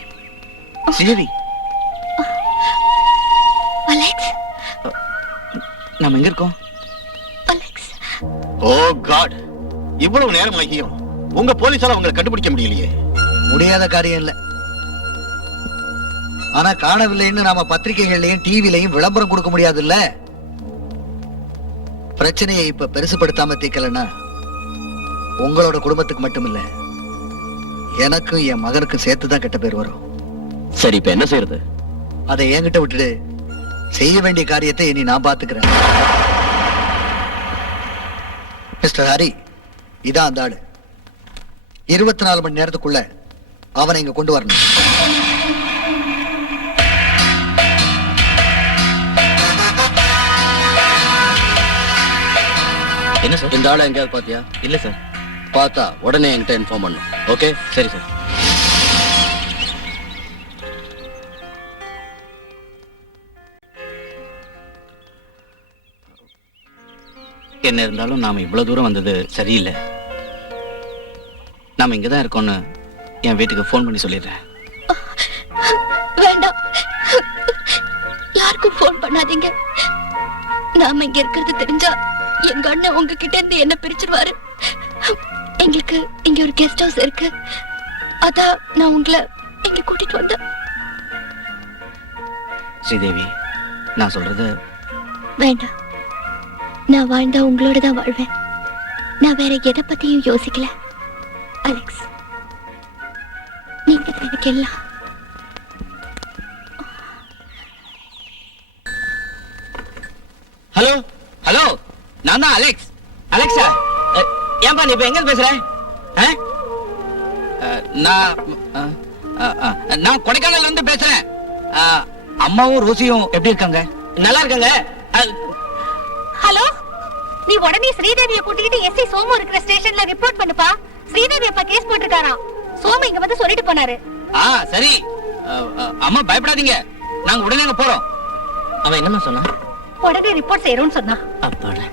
ஸ்ரீதேவி, அலெக்ஸ், நாம எங்க இருக்கோம்? அலெக்ஸ். ஓ காட், இவ்வளவு நேரம் ஆகியும் உங்க போலீஸால உங்களை கண்டுபிடிக்க முடியலையே. முடியாத காரியம் இல்ல. ஆனா காணவில்லைன்னு நாம பத்திரிகைகள்லயும் டிவிலையும் விளம்பரம் கொடுக்க முடியாது இல்ல. பிரச்சனையை இப்ப பெருசுபடுத்தாம தீக்கலன்னா உங்களோட குடும்பத்துக்கு மட்டும் இல்ல, எனக்கும் என் மகனுக்கும் சேர்த்துதான் கெட்ட பேர் வரும். சரி, இப்ப என்ன செய்யறது? அதை என்கிட்ட விட்டுடு. செய்ய வேண்டிய காரியத்தை இனி நான் பாத்துக்கிறேன். மிஸ்டர் ஹரி, இதான் அந்த ஆளு. 24 மணி நேரத்துக்குள்ள அவனை இங்க கொண்டு வரணும். என்ன சார்? இந்த ஆளை எங்கேயாவது பாத்தியா? இல்ல சார். பார்த்தா உடனே என்கிட்ட இன்ஃபார்ம் பண்ணும். ஓகே? சரி சார். என்ன இருந்தாலும் நாம இவ்வளவு தூரம் வந்தது சரியில்லை. நாம இங்கதான் இருக்கோம்னு என் வீட்டுக்கு ஃபோன் பண்ணி சொல்லிடுறேன். வேண்டாம், யாருக்கும் ஃபோன் பண்ணாதீங்க. நாம இங்க இருக்கிறது தெரிஞ்சா எங்க அண்ணன் உங்ககிட்ட இருந்து என்ன பிரிச்சிருவாரு. எங்களுக்கு இங்க ஒரு கெஸ்ட் ஹவுஸ் இருக்கு, அதான் நான் உங்களை இங்க கூட்டிட்டு வந்தேன். ஸ்ரீதேவி, நான் சொல்றது வேண்டாம், நான் வாழ்ந்தா உங்களோட தான் வாழ்வேன். நான் வேற எதை பத்தியும் யோசிக்கல. அலெக்ஸ், நீங்க தான் எனக்கு எல்லாம். ஹலோ ஹலோ, நான் தான் அலெக்ஸ். அலெக்ஸா, ஏன்பா நீ இப்ப எங்க பேசுற? நான் கொடைக்கானல்ல இருந்து பேசுறேன். அம்மாவும் ரோசியும் எப்படி இருக்காங்க? நல்லா இருக்காங்க. ஹலோ, நீ உடனே ஸ்ரீதேவியை கூட்டிக்கிட்டு எஸ்ஐ சோமு இருக்கிற ஸ்டேஷன்ல ரிப்போர்ட் பண்ணுப்பா. ஸ்ரீதேவி அப்பா கேஸ் போட்டிருக்காராம். சோமு இங்க வந்து சொல்லிட்டு போனாரு. சரி. அம்மா பயப்படாதீங்க, நாங்க உடனே அங்க போறோம். அவன் என்னமா சொன்னா? உடனே ரிப்போர்ட் செய்யறோம்னு சொன்னா. அப்பாடா.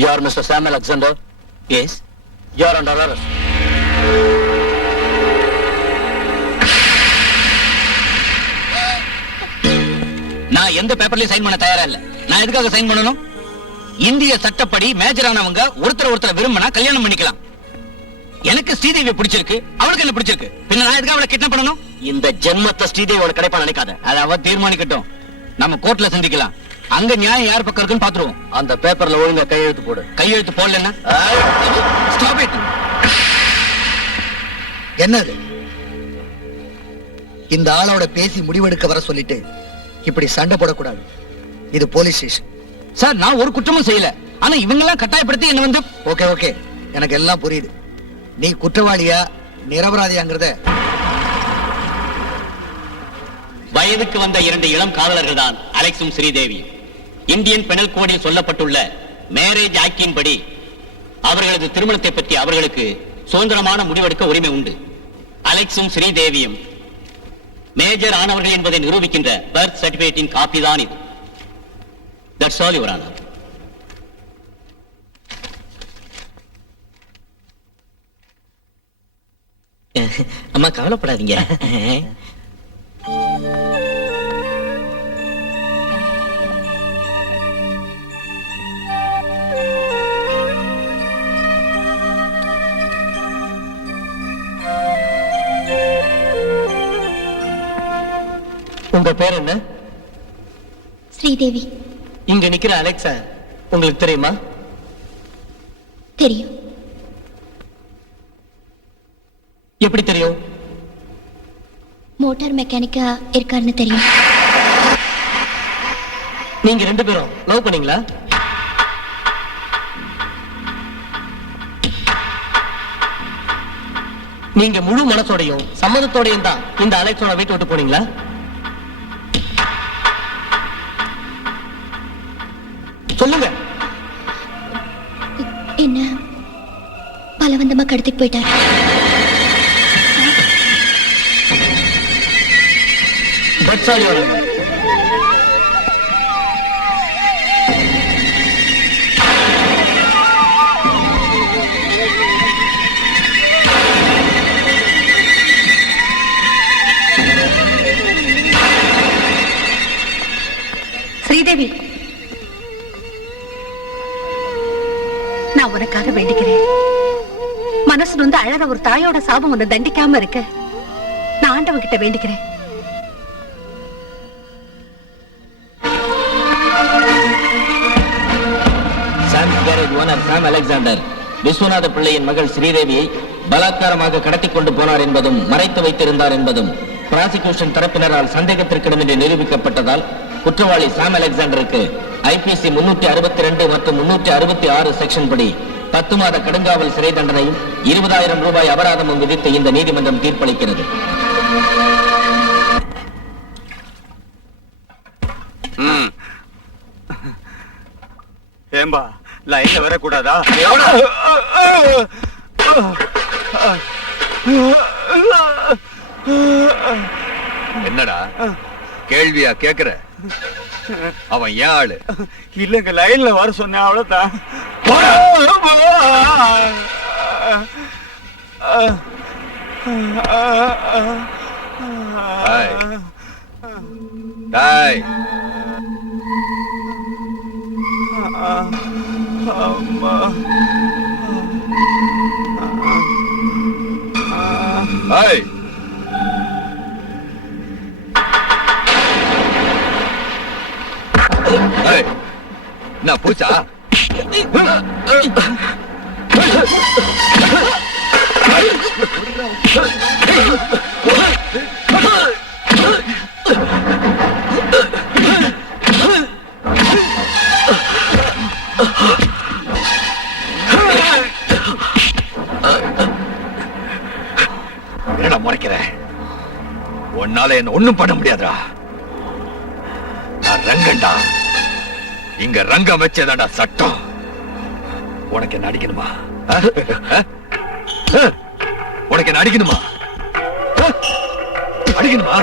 You are Mr. Sam Alexander? Yes. You are under arrest. நான் எந்த பேப்பர்லயும் சைன் பண்ண தயாரா இல்ல. நான் எதுக்காக சைன் பண்ணணும்? இந்திய சட்டப்படி மேஜர் ஆனவங்க ஒருத்தர் விரும்பினா கல்யாணம் பண்ணிக்கலாம். எனக்கு ஸ்ரீதேவி பிடிச்சிருக்கு, அவளுக்கு என்ன பிடிச்சிருக்கு. பின்ன நான் எதுக்காக அவளை கிட்னாப் பண்ணணும்? இந்த ஜென்மத்தை ஸ்ரீதேவியோட கிடைப்பா நினைக்காத. அதை அவ தீர்மானிக்கட்டும். நம்ம கோர்ட்ல சந்திக்கலாம். அங்க நியாயம் யார் பக்கம் இருக்குன்னு பாத்துருவோம். அந்த பேப்பர்ல ஒழுங்கா கையெழுத்து போடு. கையெழுத்து போடலன்னா ஸ்டாப் இட். என்னது? இந்த ஆளோட பேசி முடிவெடுக்க வர சொல்லிட்டு இப்படி சண்டை போடக்கூடாது. இது போலீஸ் ஸ்டேஷன். சார், நான் ஒரு குற்றமும் செய்யல. ஆனா இவங்க எல்லாம் கட்டாயப்படுத்தி என்ன வந்து. ஓகே ஓகே, எனக்கு எல்லாம் புரியுது. நீ குற்றவாளியா நிரபராதியாங்கிறத. வயதுக்கு வந்த 2 இளம் காதலர்கள் தான் அலெக்ஸும் ஸ்ரீதேவி. இந்தியன் பெனல் கோடில் சொல்லப்பட்டுள்ள மேரேஜ் ஆக்டின் படி அவர்களது திருமணத்தை பற்றி அவர்களுக்கு சுதந்திரமான முடிவெடுக்க உரிமை உண்டு. அலெக்ஸும் ஸ்ரீதேவியும் மேஜர் ஆனவர்கள் என்பதை நிரூபிக்கின்ற பர்த் சர்டிபிகேட்டின் காப்பி தான் இது. That's all your honour. அம்மா கவலைப்படாதீங்க. உங்க பேர் என்ன? ஸ்ரீதேவி. இங்க நிக்கிற அலெக்ஸா உங்களுக்கு தெரியுமா? தெரியும். எப்படி தெரியும்? மோட்டார் மெக்கானிக்கா இருக்காருன்னு தெரியும். நீங்க 2 பேரும் லவ் பண்ணீங்களா? நீங்க முழு மனசோடையும் சம்மதத்தோடையும் தான் இந்த அலெக்ஸோட வீட்டு விட்டு போனீங்களா? சொல்லுங்க. என்ன பலவந்தமா கடத்திட்டு போயிட்டாரு. That's all your ஸ்ரீதேவி, நான் உனக்காக வேண்டிக்கிறேன். மனசு வந்து அழற ஒரு தாயோட சாபம் உன்னை தண்டிக்காம இருக்க நான் ஆண்டவன் கிட்ட வேண்டிக்கிறேன். சாம் அலெக்சாண்டர் விஸ்வநாத பிள்ளையின் மகள் ஸ்ரீதேவியை பலாத்காரமாக கடத்தி கொண்டு போனார் என்பதும் மறைத்து வைத்திருந்தார் என்பதும் பிராசிகியூஷன் தரப்பினரால் சந்தேகத்திற்கிடமின்றி நிரூபிக்கப்பட்டதால் குற்றவாளி சாம் அலெக்சாண்டருக்கு ஐபிசி 362 மற்றும் 366 செக்ஷன் படி 10 மாத கடுங்காவல் சிறை தண்டனையும் 20,000 ரூபாய் அபராதமும் விதித்து இந்த நீதிமன்றம் தீர்ப்பளிக்கிறது. ஏம்பா லைன்ல வரக்கூடாதா? என்னடா கேள்வியா கேக்குற? அவன் ஏன் ஆளு? இல்லங்க லைன்ல வர சொன்னேன், அவ்வளவுதான். டேய் ஏய் ஏய் நான் பூச்சா? என்னடா முறைக்கிற? உன்னால என்ன ஒண்ணும் பண்ண முடியாதுடா. நான் ரங்கண்டா. இங்க ரங்கம் வச்சேதாடா சட்டம். உனக்கு என்ன அடிக்கணுமா? உனக்கு என்ன அடிக்கணுமா? அடிக்கணுமா?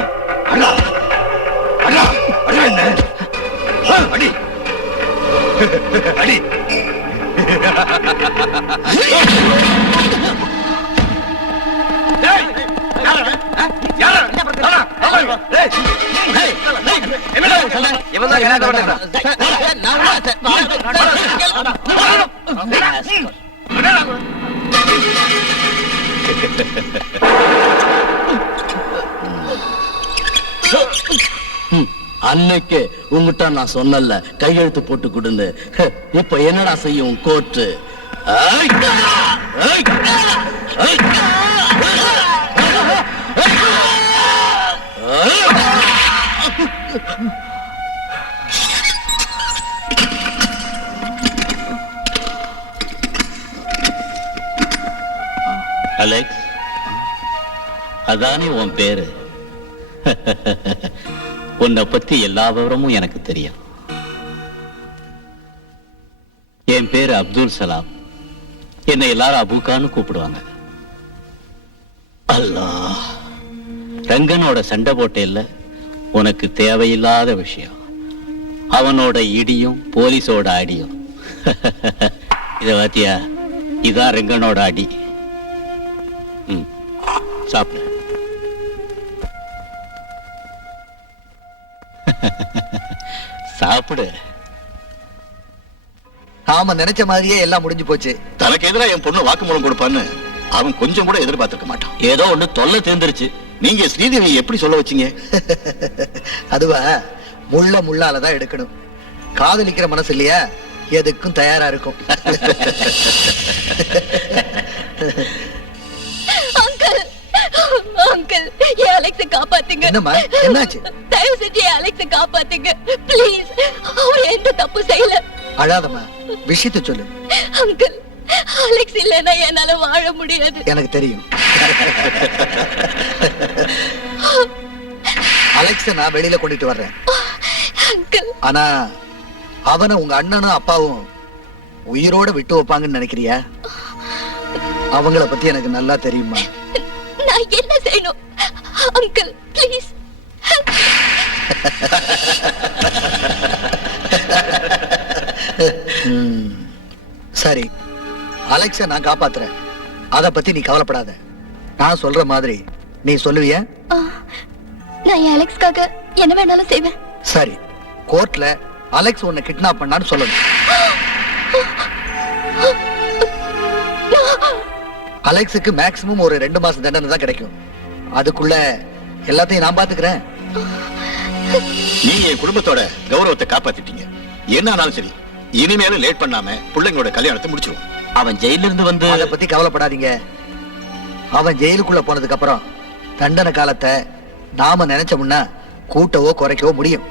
அடா அடா அடா என்ன அடி அடி. அன்னைக்கு உங்ககிட்ட நான் சொன்னல கையெழுத்து போட்டு கொடுன்னு. இப்ப என்னடா செய்யும் கோர்ட்டு? அலெக்ஸ், அதானே உன் பேரு? உன்னை பத்தி எல்லா விவரமும் எனக்கு தெரியும். என் பேரு அப்துல் சலாம். என்னை எல்லாரும் அபுகான்னு கூப்பிடுவாங்க. அல்லாஹ், ரங்கனோட சண்டை போட்டேல்ல, உனக்கு தேவையில்லாத விஷயம். அவனோட இடியும் போலீஸோட அடியும். இத பாத்தியா? இதான் ரங்கனோட அடி. சாப்பிடு. சாப்பிடு. நாம நினைச்ச மாதிரியே எல்லாம் முடிஞ்சு போச்சு. தனக்கு எதிராக என் பொண்ணு வாக்குமூலம் கொடுப்பான்னு அவன் கொஞ்சம் கூட எதிர்பார்த்திருக்க மாட்டான். ஏதோ ஒண்ணு தொல்லை தீர்ந்துருச்சு. நீங்க ஸ்ரீதேவி எப்படி சொல்ல வச்சீங்க? அதுவா முள்ளாலதான் எடுக்கணும். காதலிக்கிற மனசு இல்லையா, எதுக்கும் தயாரா இருக்கும். அங்கிள் அங்கிள் அலெக்ஸை காப்பாத்துங்க. என்னம்மா, என்னாச்சு? தயவு செஞ்சு அலெக்ஸை காப்பாத்துங்க ப்ளீஸ். அவர் எந்த தப்பு செய்யல. அழாதம்மா, விஷயத்தை சொல்லு. அங்கிள், அலெக்ஸ் இல்லைன்னா என்னால வாழ முடியாது. எனக்கு தெரியும். அலெக்ஸ நான் வெளியில கொண்டுட்டு வர்றேன். அங்கிள், ஆனா அவனை உங்க அண்ணனும் அப்பாவும் உயிரோட விட்டு வைப்பாங்கன்னு நினைக்கிறியா? அவங்கள பத்தி எனக்கு நல்லா தெரியுமா. நான் என்ன செய்யணும் அங்கிள் ப்ளீஸ்? சரி, அலெக்ஸ நான் காப்பாத்துறேன். அத பத்தி நீ கவலைப்படாத. நான் சொல்ற மாதிரி நீ சொல்லுவியா? நான் அலெக்ஸ்க்காக என்ன வேணாலும் செய்வேன். சரி, கோர்ட்ல அலெக்ஸ் உன்னை கிட்னாப் பண்ணான்னு சொல்லணும். அலெக்ஸுக்கு மேக்ஸிமம் ஒரு 2 மாசம் தண்டனை தான் கிடைக்கும். அதுக்குள்ள எல்லாத்தையும் நான் பாத்துக்கிறேன். நீங்க என் குடும்பத்தோட கௌரவத்தை காப்பாத்திட்டீங்க. என்ன ஆனாலும் சரி, இனிமேலும் லேட் பண்ணாம பிள்ளைங்களோட கல்யாணத்தை முடிச்சிருவோம். அவன் ஜெயில இருந்து வந்து அத பத்தி கவலைப்படாதீங்க. அவன் ஜெயிலுக்குள்ள போனதுக்கு அப்புறம் தண்டனை காலத்தை நாம நினைச்சோம்னா கூட்டவோ குறைக்கவோ முடியும்.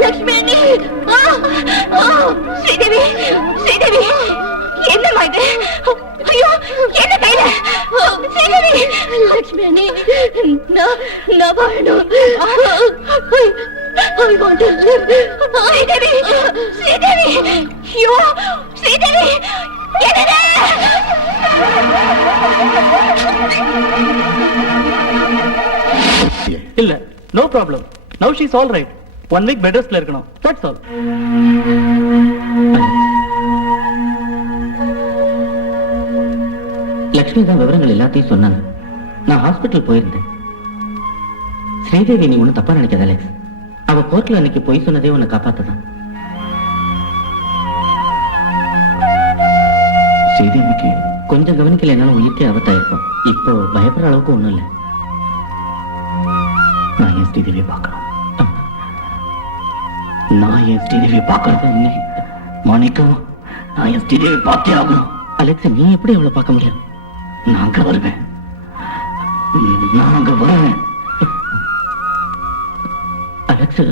லட்சுமி, ஸ்ரீதேவி, ஸ்ரீதேவி, என்னம்மா இது? ஐயோ, என்ன கையில? ஸ்ரீதேவி, லட்சுமி, நான் வாழணும். I want to live. Sridevi, Sridevi, ஐயோ, ஸ்ரீதேவி, என்னடா? இல்ல, no problem. Now she is all right. 1 week bed ரெஸ்ட்ல இருக்கணும். That's all. லட்சுமி தான் விவரங்கள் எல்லாத்தையும் சொன்னாங்க. நான் ஹாஸ்பிட்டல் போயிருந்தேன். ஸ்ரீதேவி, நீ ஒன்னும் தப்பா நினைக்காத அலெக்ஸ். அவ கோர்ட்ல அன்னைக்கு போய் சொன்னதே உன்னை காப்பாத்ததான். ஸ்ரீதேவிக்கு கொஞ்சம் கவனிக்கல, என்னால உயிர்க்கே ஆபத்தாயிருக்கும். இப்போ பயப்படுற அளவுக்கு ஒண்ணும் இல்லை. நான் என் ஸ்ரீதேவியை பார்க்கணும். நான் என் ஸ்ரீதேவியை பார்க்கறது என்ன மாணிக்கம்? நான் என் ஸ்ரீதேவியை பார்த்தே ஆகணும். அலெக்ஸ், நீ எப்படி அவளை பார்க்க முடியும்? நான் அங்க வருவேன். அலெக்ஸ்,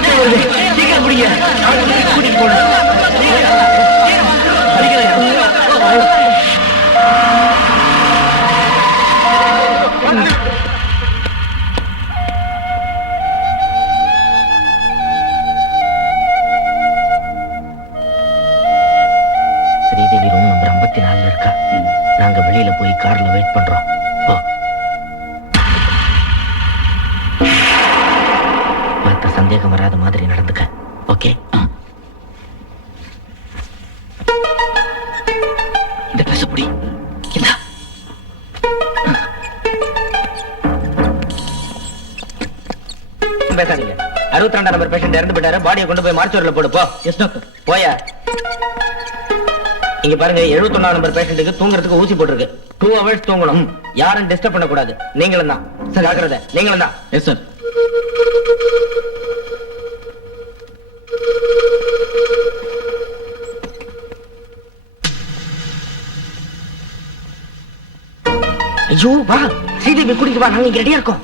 ரத்தம் வருது. சீக்கிரம் பிடிங்க. கூட்டிட்டு போகணும். ஸ்ரீதேவி ரூம் நம்பர் 54 இருக்கா. நாங்க வெளியில போய் கார்ல வெயிட் பண்றோம். போ. மத்த சந்தேகம் வராத மாதிரி நடந்துக்க. ஓகே? இந்த ட்ரெஸ் புடி. இந்தா. பேசாதீங்க. 62 நம்பர் பேஷண்ட் இறந்து போயிட்டாரு. பாடியை கொண்டு போய் மார்ச்சுவரியில் போடு. போ. Yes doctor. போயா. இங்க பாருங்க, 71 நம்பர் பேஷண்ட்டுக்கு தூங்குறதுக்கு ஊசி போட்டிருக்கு. 2 hours தூங்கணும். யாரும் டிஸ்டர்ப் பண்ண கூடாது. நீங்களும் தான். ஜாக்கிரதை. நீங்களும் தான். Yes sir. ஐயோ வா, ஸ்ரீதேவி கூட்டிட்டு வா. நாங்க இங்க ரெடியா இருக்கோம்.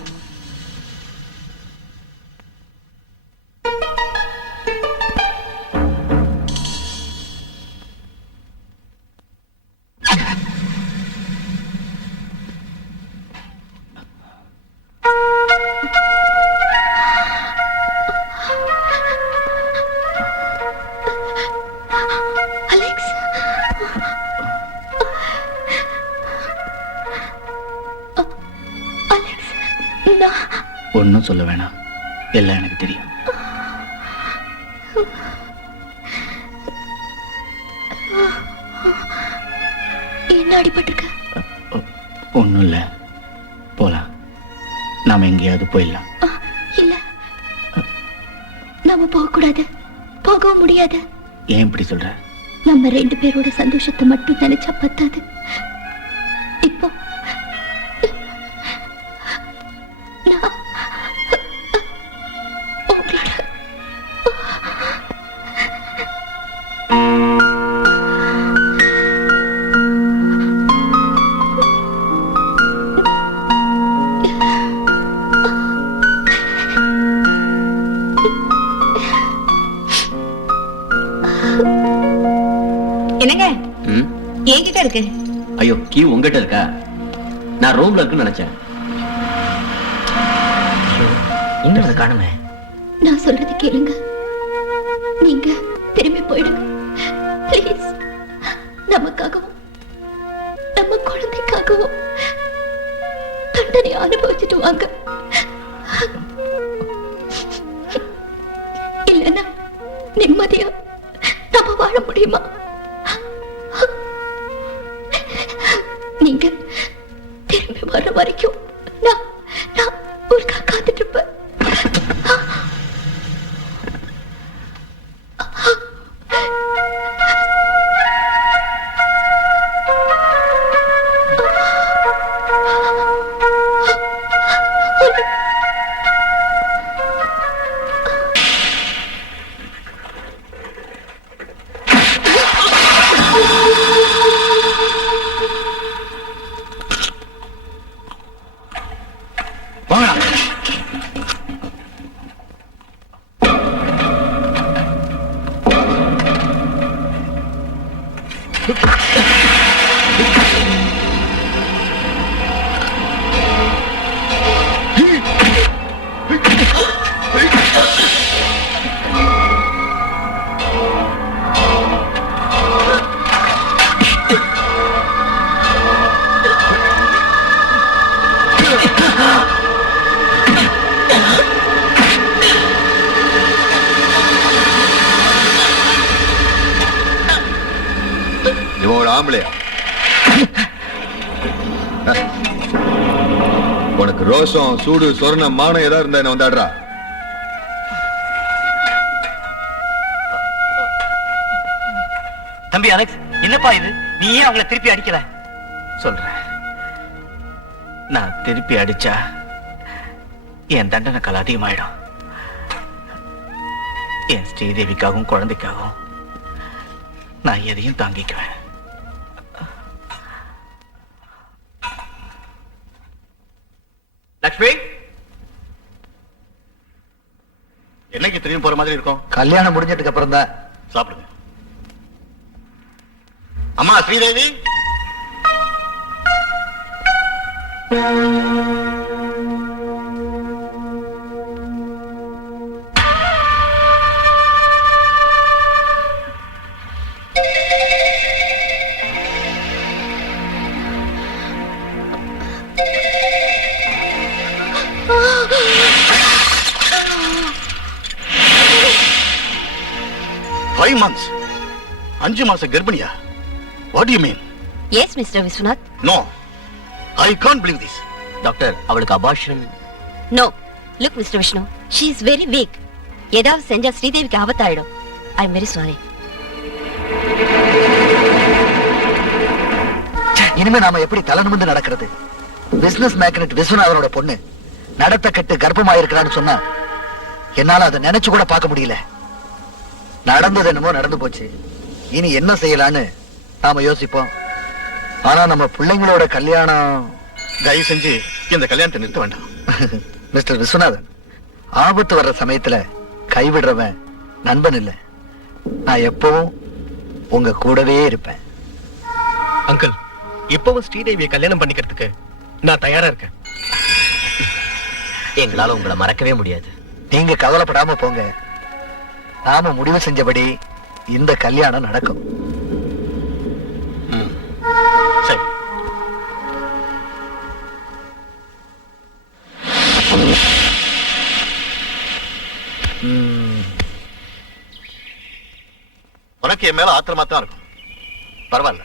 அலெக்ஸ், அலெக்ஸ், நான் ஒன்னும் சொல்ல வேணாம். எல்லாம் எனக்கு தெரியும். என்ன அடிபட்டிருக்க? ஒண்ணும் இல்ல. போலாம். நாம எங்கேயாவது போயிடலாம். இல்ல, நாம போக கூடாது. போகவும் முடியாது. ஏன் இப்படி சொல்ற? நம்ம 2 பேரோட சந்தோஷத்தை மட்டும் நினைச்சா பத்தாது. இப்போ நான் உங்களோட என்னங்க ம்? என்கிட்ட இருக்கு. ஐயோ, கீ உங்ககிட்ட இருக்கா? நான் ரூம்ல இருக்குன்னு நினைச்சேன். இன்னும் அதை காணுமே. நான் சொல்றது கேளுங்க. நீங்க திரும்பி போயிடுங்க ப்ளீஸ். நமக்காகவும் நம்ம குழந்தைக்காகவும் தண்டனை அனுபவிச்சுட்டு வாங்க. இல்லைன்னா நிம்மதியா நம்ம வாழ முடியுமா? நீங்க திரும்பி வர வரைக்கும் நான் உங்களுக்காக காத்துட்டு இருப்பேன். ஆம்பளையா? உனக்கு ரோஷம், சூடு, சொர்ணம், மானம் ஏதாவது இருந்தா என்ன வந்தாடுறா? தம்பி அலெக்ஸ், என்னப்பா இது? நீ ஏன் அவங்கள திருப்பி அடிக்கல? சொல்றேன். நான் திருப்பி அடிச்சா என் தண்டனை காலம் அதிகமாயிடும். என் ஸ்ரீதேவிக்காகவும் குழந்தைக்காகவும் நான் எதையும் தாங்கிக்குவேன். லக்ஷ்மி, என்னைக்கு திரும்பி போற மாதிரி இருக்கும். கல்யாணம் முடிஞ்சதுக்கு அப்புறம் தான். சாப்பிடுங்க. அம்மா ஸ்ரீதேவி. Five months. 5 மாச கர்ப்பிணியா? What do you mean? Yes, Mr. Vishwanath. No. I can't believe this. Doctor, அவளுக்கு abortion. No. Look, Mr. Vishnu. She is very weak. ஏதாவது செஞ்சா ஸ்ரீதேவிக்கு ஆபத்தாயிடும். I am very sorry. இனிமே நாம எப்படி தலை நிமிர்ந்து நடக்கிறது? பிசினஸ் மேக்னெட் விஸ்வநாதனோட பொண்ணு நடத்த கட்டு கர்ப்பமாயிருக்கிறான்னு சொன்னா என்னால அதை நினைச்சு கூட பார்க்க முடியல. நடந்தது என்னமோ நடந்து போச்சு. இனி என்ன செய்யலான்னு நாம யோசிப்போம். ஆனா நம்ம பிள்ளைங்களோட கல்யாணம். தயவு செஞ்சு இந்த கல்யாணத்தை நிறுத்த வேண்டாம். மிஸ்டர் விஸ்வநாதன், ஆபத்து வர்ற சமயத்துல கைவிடுறவன் நண்பன் இல்ல. நான் எப்பவும் உங்க கூடவே இருப்பேன். அங்கிள், இப்பவும் ஸ்ரீதேவியை கல்யாணம் பண்ணிக்கிறதுக்கு நான் தயாரா இருக்கேன். எங்களால உங்களை மறக்கவே முடியாது. நீங்க கவலைப்படாம போங்க. நாம முடிவு செஞ்சபடி இந்த கல்யாணம் நடக்கும். சரி. உனக்கு என் மேல ஆத்திரமா தான் இருக்கும். பரவாயில்ல.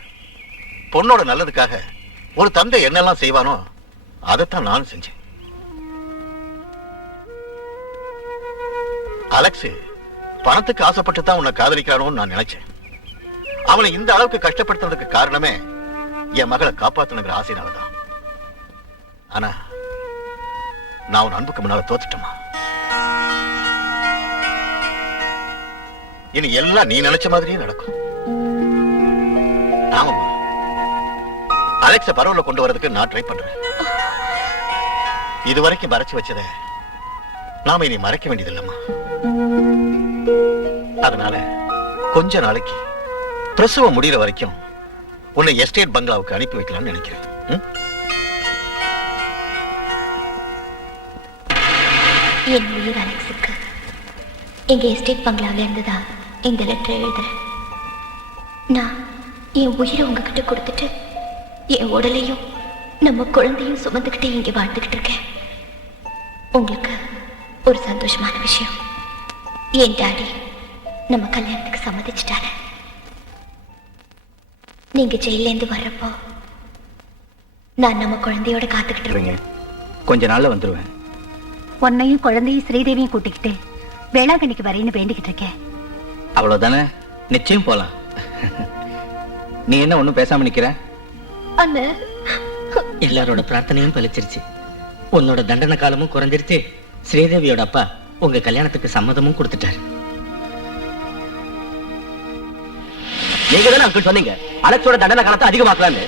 பொண்ணோட நல்லதுக்காக ஒரு தந்தை என்னெல்லாம் செய்வானோ அதைத்தான் நானும் செஞ்சேன். அலெக்ஸ் பணத்துக்கு ஆசைப்பட்டு தான் உன்னை காதலிக்கிறானோன்னு நான் நினைச்சேன். அவனை இந்த அளவுக்கு கஷ்டப்படுத்துறதுக்கு காரணமே என் மகளை காப்பாத்தணுங்கிற ஆசையினாலதான். ஆனா நான் உன் அன்புக்கு முன்னால தோத்துட்டேமா. இனி எல்லாம் நீ நினைச்ச மாதிரியே நடக்கும். ஆமாம்மா, அலெக்ஸ பரவல கொண்டு வரதுக்கு நான் ட்ரை பண்றேன். இதுவரைக்கும் மறைச்சு வச்சதை நாம இனி மறைக்க வேண்டியதில்லம்மா. அதனால கொஞ்ச நாளைக்கு பிரசவம் முடிகிற வரைக்கும் உன்னை எஸ்டேட் பங்களாவுக்கு அனுப்பி வைக்கலாம்னு நினைக்கிறேன். என் உயிர் அலெக்ஸுக்கு எங்க எஸ்டேட் பங்களாவில இருந்துதா இந்த லெட்டர் எழுதுறேன். நான் என் உயிரை உங்ககிட்ட கொடுத்துட்டு என் உடலையும் நம்ம குழந்தையும் சுமந்துக்கிட்டே இங்க வாழ்ந்துகிட்டு இருக்கேன். உங்களுக்கு ஒரு சந்தோஷமான விஷயம், என் டாடி நம்ம கல்யாணத்துக்கு சம்மதிச்சிட்டாரு. நீங்க ஜெயில இருந்து வர்றப்போ நான் நம்ம குழந்தையோட காத்துக்கிட்டு இருக்கேன். கொஞ்ச நாள்ல வந்துருவேன். உன்னையும் குழந்தையும் ஸ்ரீதேவியும் கூட்டிக்கிட்டு வேளாங்கண்ணிக்கு வரேன்னு வேண்டிக்கிட்டு இருக்கேன். அவ்வளவுதானே? நிச்சயம் போலாம். நீ என்ன ஒண்ணும் பேசாம நிக்கிற? அண்ணா, எல்லாரோட பிரார்த்தனையும் பலிச்சிருச்சு. உன்னோட தண்டனை காலமும் குறைஞ்சிருச்சு. ஸ்ரீதேவியோட அப்பா உங்க கல்யாணத்துக்கு சம்மதமும் கொடுத்துட்டாரு. நீங்க தானே அங்கிள் சொன்னீங்க அலெக்ஸோட தண்டனை காலத்தை அதிகமாக்கலான்னு.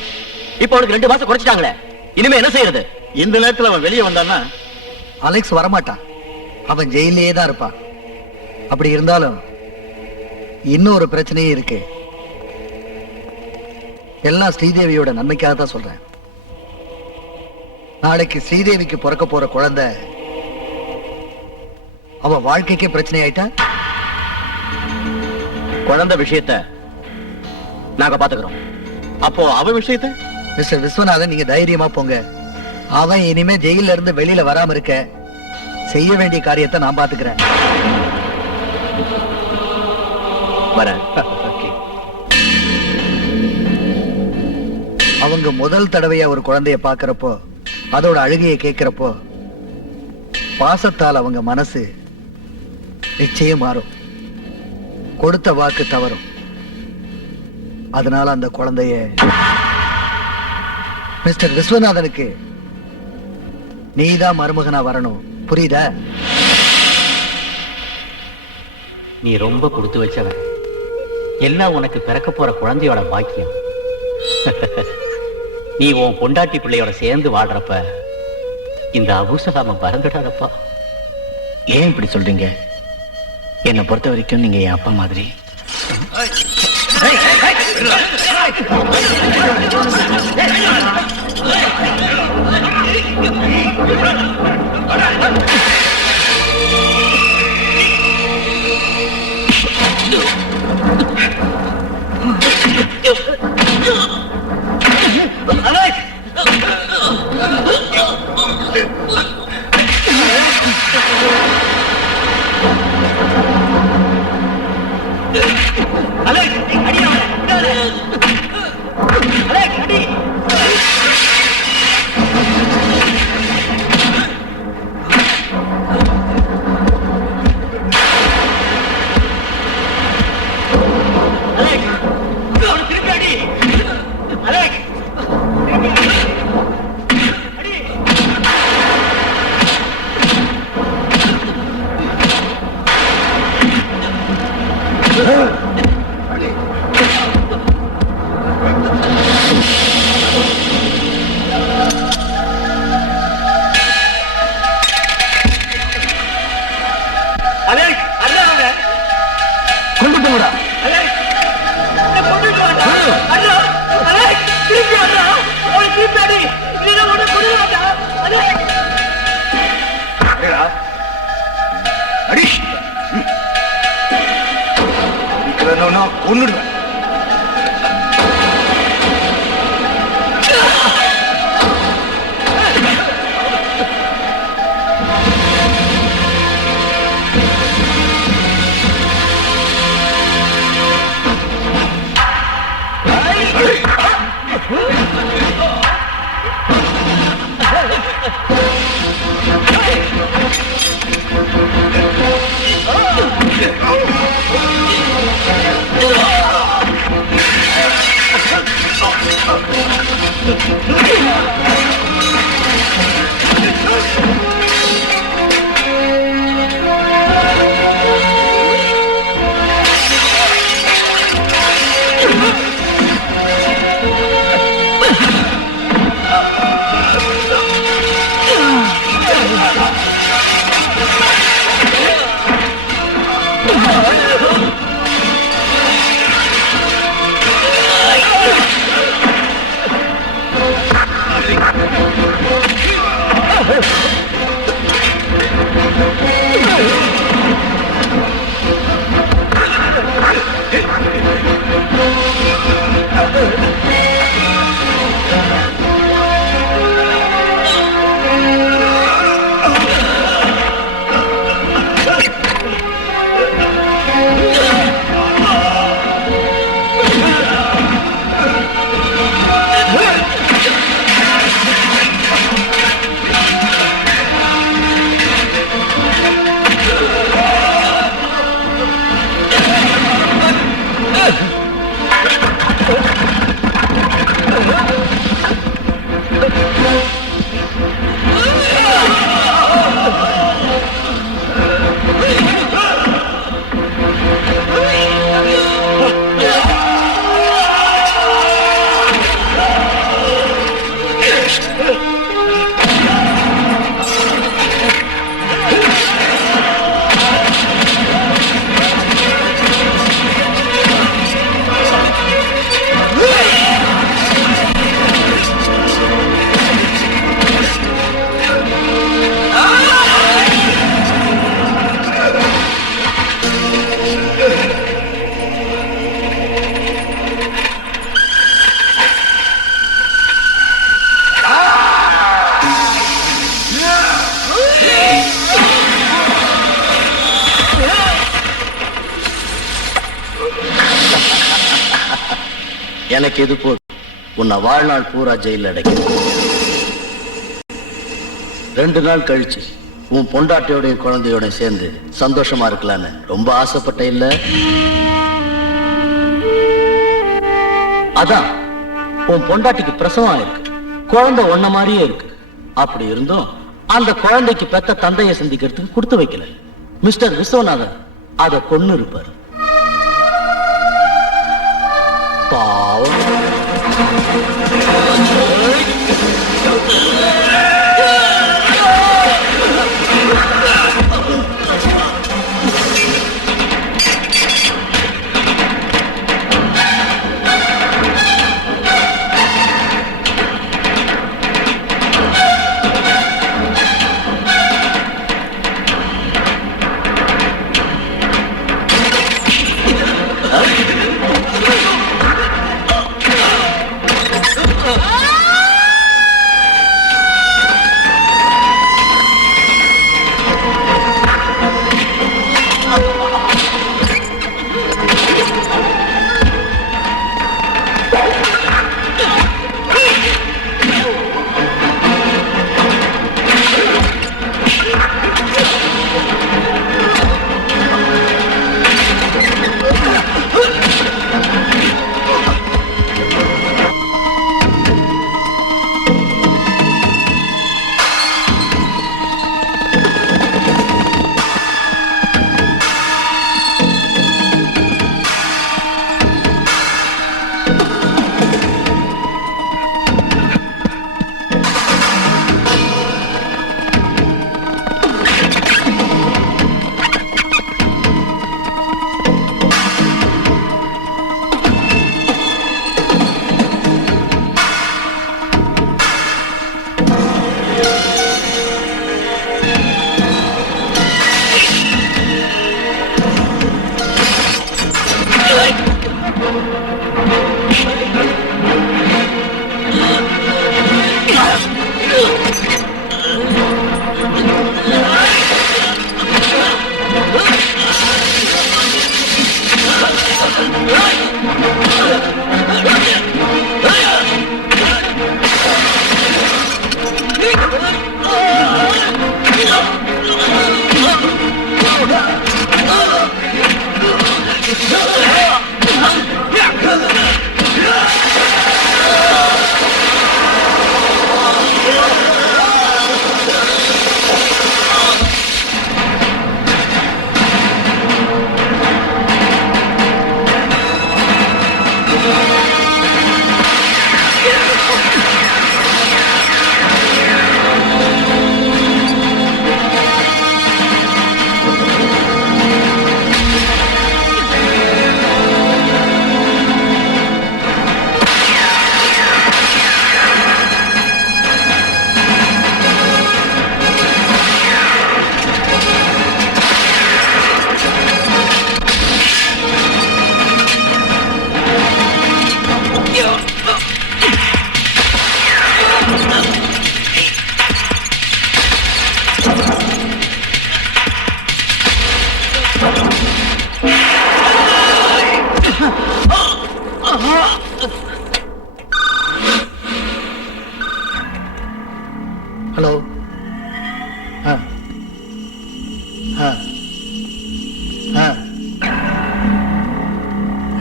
இப்போ அவனுக்கு 2 மாசம் குறைச்சிட்டாங்களே, இனிமே என்ன செய்யறது? இந்த நேரத்தில் அவன் வெளியே வந்தான்னா அலெக்ஸ் வரமாட்டான். அவன் ஜெயிலே தான் இருப்பான். அப்படி இருந்தாலும் இன்னொரு பிரச்சனையும் இருக்கு. எல்லாம் ஸ்ரீதேவியோட நன்மைக்காக தான் சொல்றேன். நாளைக்கு ஸ்ரீதேவிக்கு பிறக்க போற குழந்தை அவ வாழ்க்கைக்கே பிரச்சனை ஆயிட்டா குழந்தை விஷயத்தை நாங்க பாத்துக்கிறோம். அப்போ அவன் விஷயத்தை மிஸ்டர் விஸ்வநாதன், நீங்க தைரியமா போங்க. அவன் இனிமே ஜெயில இருந்து வெளியில வராம இருக்க செய்ய வேண்டிய காரியத்தை நான் பாத்துக்கிறேன். வரேன். அவங்க முதல் தடவையா ஒரு குழந்தைய பாக்குறப்போ, அதோட அழுகையை கேட்கிறப்போ, பாசத்தால் அவங்க மனசு நிச்சயம் மாறும். கொடுத்த வாக்கு தவறும். அதனால அந்த குழந்தைய மிஸ்டர் விஸ்வநாதனுக்கு நீதான் மருமகனா வரணும். புரியுதா? நீ ரொம்ப கொடுத்து வச்சவன். எல்லாம் உனக்கு பிறக்க போற குழந்தையோட பாக்கியம். நீ உன் பொண்டாட்டி பிள்ளையோட சேர்ந்து வாழ்றப்ப இந்த அபூசலாம மறந்துடாதப்பா. ஏன் இப்படி சொல்றீங்க? என்னை பொறுத்த வரைக்கும் நீங்க என் அப்பா மாதிரி. கொண்டு போடா. அடி ஒன்னுடுவேன். எனக்கு எது போதும், உன்னை வாழ்நாள் பூரா ஜெயில அடைக்கும். 2 நாள் கழிச்சு உன் பொண்டாட்டியோடையும் குழந்தையோடையும் சேர்ந்து சந்தோஷமா இருக்கலான்னு ரொம்ப ஆசைப்பட்ட இல்ல? அதான் உன் பொண்டாட்டிக்கு பிரசவம் இருக்கு, குழந்தை ஒன்ன மாதிரியே இருக்கு. அப்படி இருந்தும் அந்த குழந்தைக்கு பெத்த தந்தையை சந்திக்கிறதுக்கு கொடுத்து வைக்கல. மிஸ்டர் விஸ்வநாதன் அதை கொன்னு இருப்பார். பாவம். ஹலோ.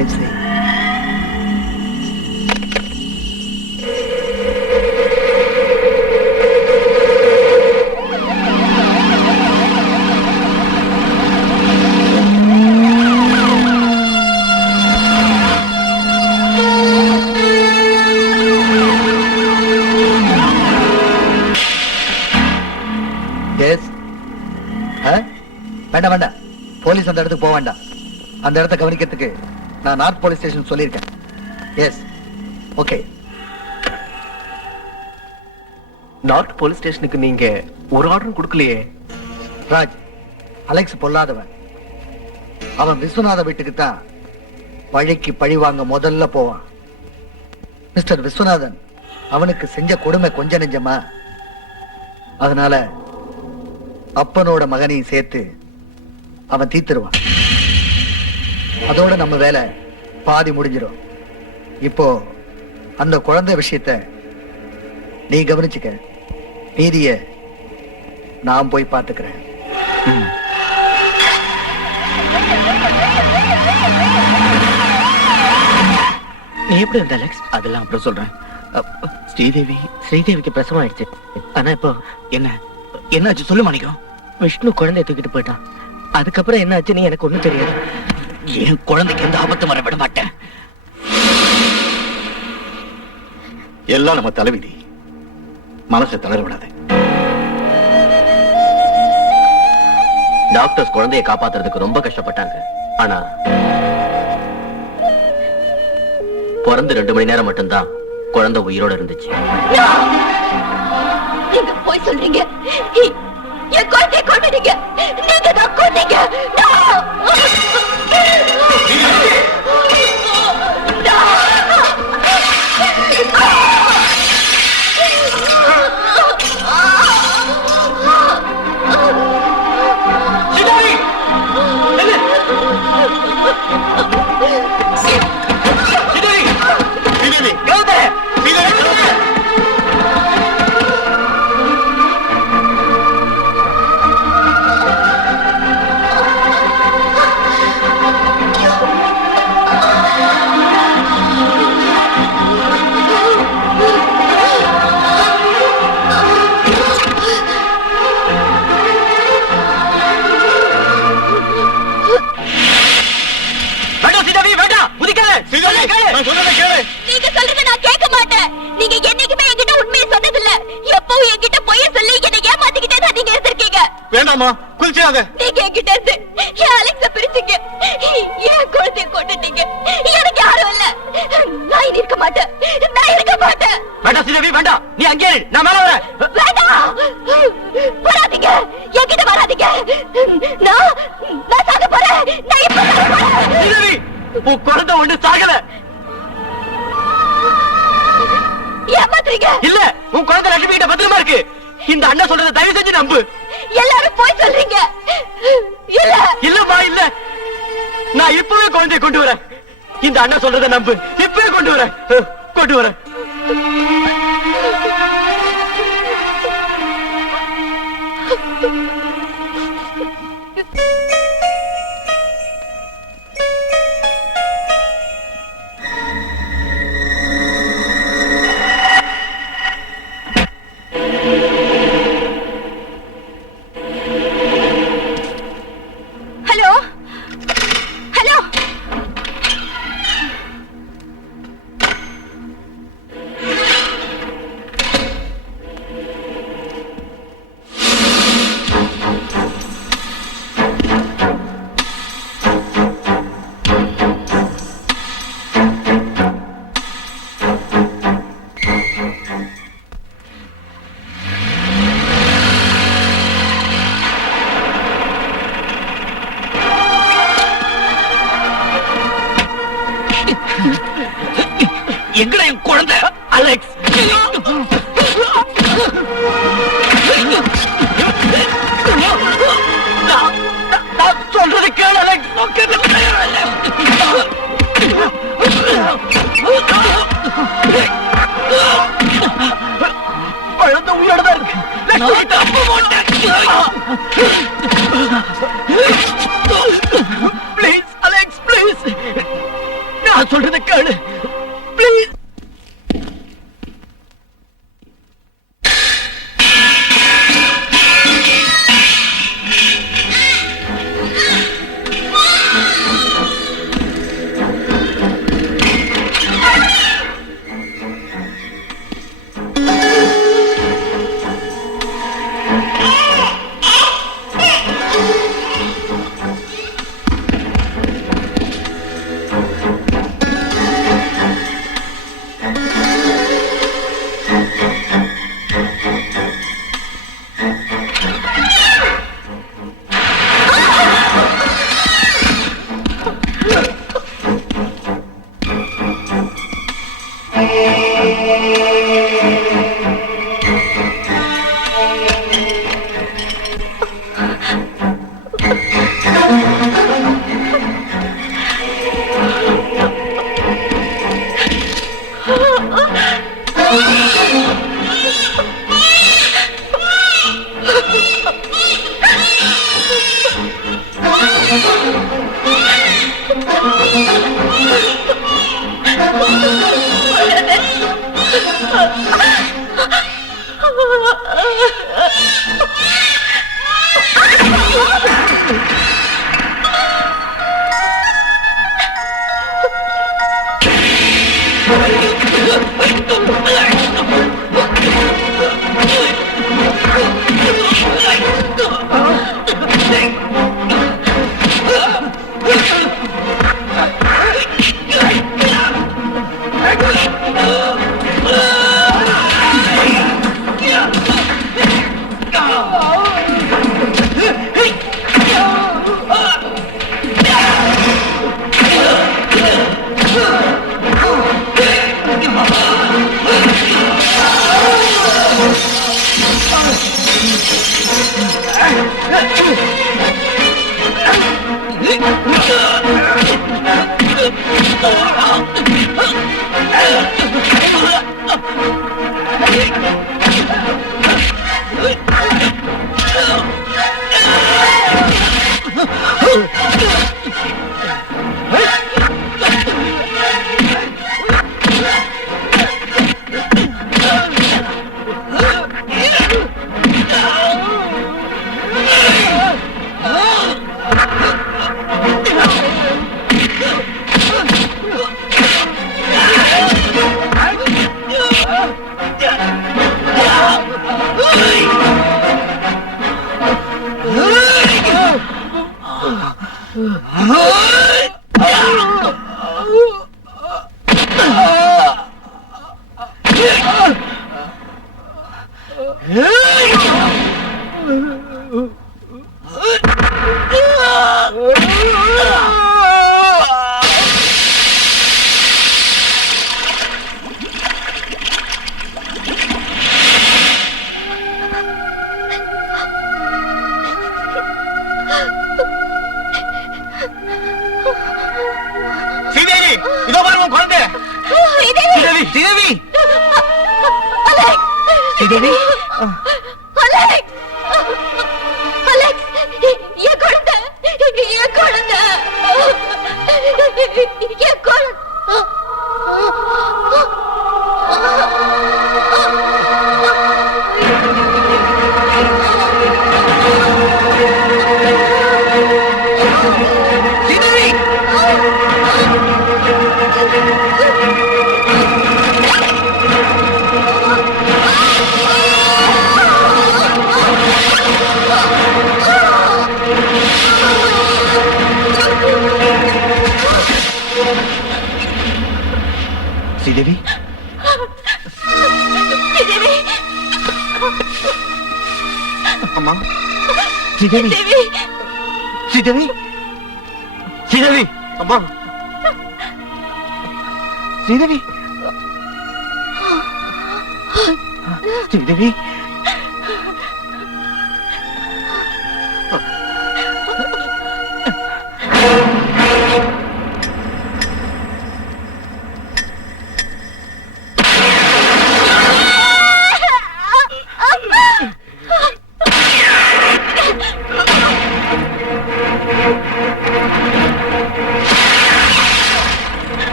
I see. Yes. வேண்டாம் வேண்டாம், போலீஸ் அந்த இடத்துக்கு போக வேண்டாம். அந்த இடத்தை கவனிக்கிறதுக்கு நான் நார்த் போலீஸ் ஸ்டேஷன் சொல்லியிருக்கேன். Yes, okay. நார்த் போலீஸ் ஸ்டேஷனுக்கு நீங்க ஒரு ஆர்டரும் கொடுக்கலையே. ராஜ், அலெக்ஸ் பொல்லாதவன். அவன் விஸ்வநாத வீட்டுக்கு தான் பழிக்கு பழி வாங்க முதல்ல போவான். மிஸ்டர் விஸ்வநாதன் அவனுக்கு செஞ்ச கொடுமை கொஞ்ச நெஞ்சமா. அதனால அப்பனோட மகனையும் சேர்த்து அவன் தீத்துருவான். அதோட நம்ம வேலை பாதி முடிஞ்சிடும். இப்போ அந்த குழந்தை விஷயத்த நீ கவனிச்சுக்க, மீதிய நான் போய் பார்த்துக்கிறேன். நீ எப்படி இருந்த அலெக்ஸ்? அதெல்லாம் அப்புறம் சொல்றேன். ஸ்ரீதேவிக்கு பிரசவம் ஆயிடுச்சு. ஆனா இப்போ என்னாச்சு சொல்லு மாணிக்கம். விஷ்ணு குழந்தைய தூக்கிட்டு போயிட்டான். அதுக்கப்புறம் என்னாச்சுன்னு எனக்கு ஒண்ணும் தெரியாது. என் குழந்தைக்கு எந்த ஆபத்தும் வர விட மாட்டேன். எல்லாம் நம்ம தலைவிதி. மனசை தளர விடாது. டாக்டர்ஸ் குழந்தையை காப்பாத்துறதுக்கு ரொம்ப கஷ்டப்பட்டாங்க. ஆனா பிறந்து 2 மணி நேரம் மட்டும்தான் குழந்தை உயிரோட இருந்துச்சு. நீங்க போய் சொல்றீங்க. என் குழந்தையை கொண்டுட்டீங்க. நீங்க தான் கொண்டீங்க. நீங்க சொல்றத நான் கேட்க மாட்டேன். நீங்க என்னைக்குமே என்கிட்ட உண்மையை சொன்னதில்ல. எப்பவும் என்கிட்ட பொய்ய சொல்லி என்னை ஏமாத்திக்கிட்டே தான் நீங்க இருந்திருக்கீங்க. வேண்டாமா, குளிச்சாத. நீங்க என்கிட்ட இருந்து என் அலெக்ஸ பிரிச்சீங்க. என் குழந்தைய கொண்டுட்டீங்க. எனக்கு யாரும் இல்ல. நான் இனி இருக்க மாட்டேன். நான் இருக்க மாட்டேன். வேண்டாம் ஸ்ரீதேவி, வேண்டாம். நீ அங்கே இரு, நான் மேல வரேன். வேண்டாம், வராதீங்க. என்கிட்ட வராதீங்க. நான் சாக போறேன். நான் இப்ப சாக போறேன். ஸ்ரீதேவி, உன் குழந்தை ஒண்ணு சாகல. ஏமாத்துறீங்க? இல்ல, உன் குழந்தை லட்சுமி கிட்ட பத்திரமா இருக்கு. இந்த அண்ணன் சொல்றத தயவு செஞ்சு நம்பு. எல்லாரும் போய் சொல்றீங்க. இல்ல இல்லம்மா, இல்ல, நான் இப்பவே குழந்தைய கொண்டு வரேன். இந்த அண்ணன் சொல்றத நம்பு. இப்பவே கொண்டு வரேன், கொண்டு வரேன். ஹலோ ஹலோ, எங்கடா என் குழந்தை? அலெக்ஸ், நான் சொல்றது கேளு அலெக்ஸ். குழந்தை உயிரோட தான் இருக்கு. லட்சுமி தப்பு போட்டேன். ப்ளீஸ் அலெக்ஸ், ப்ளீஸ், நான் சொல்றது கேளு ப்ளீஸ். இதோ பாருங்க குழந்தை. ஸ்ரீதேவி, ஸ்ரீதேவி, ஸ்ரீதேவி. அலெக்ஸ், அலெக்ஸ், என் குழந்தை, என் குழந்தை, என் குழந்தை. ஸ்ரீதேவி, அம்மா. ஸ்ரீதேவி, ஸ்ரீதேவி, ஸ்ரீதேவி, அம்மா. ஸ்ரீதேவி, ஸ்ரீதேவி.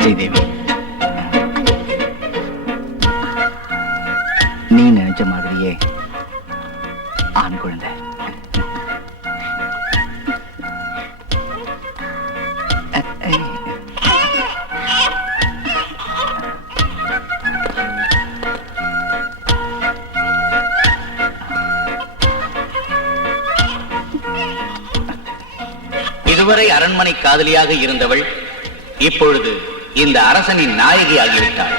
ஸ்ரீதேவி, நீ நினைச்ச மாதிரியே ஆண் குழந்தை. இதுவரை அரண்மனை காதலியாக இருந்தவள் இப்பொழுது இந்த அரசனின் நாயகி ஆகிவிட்டாள்.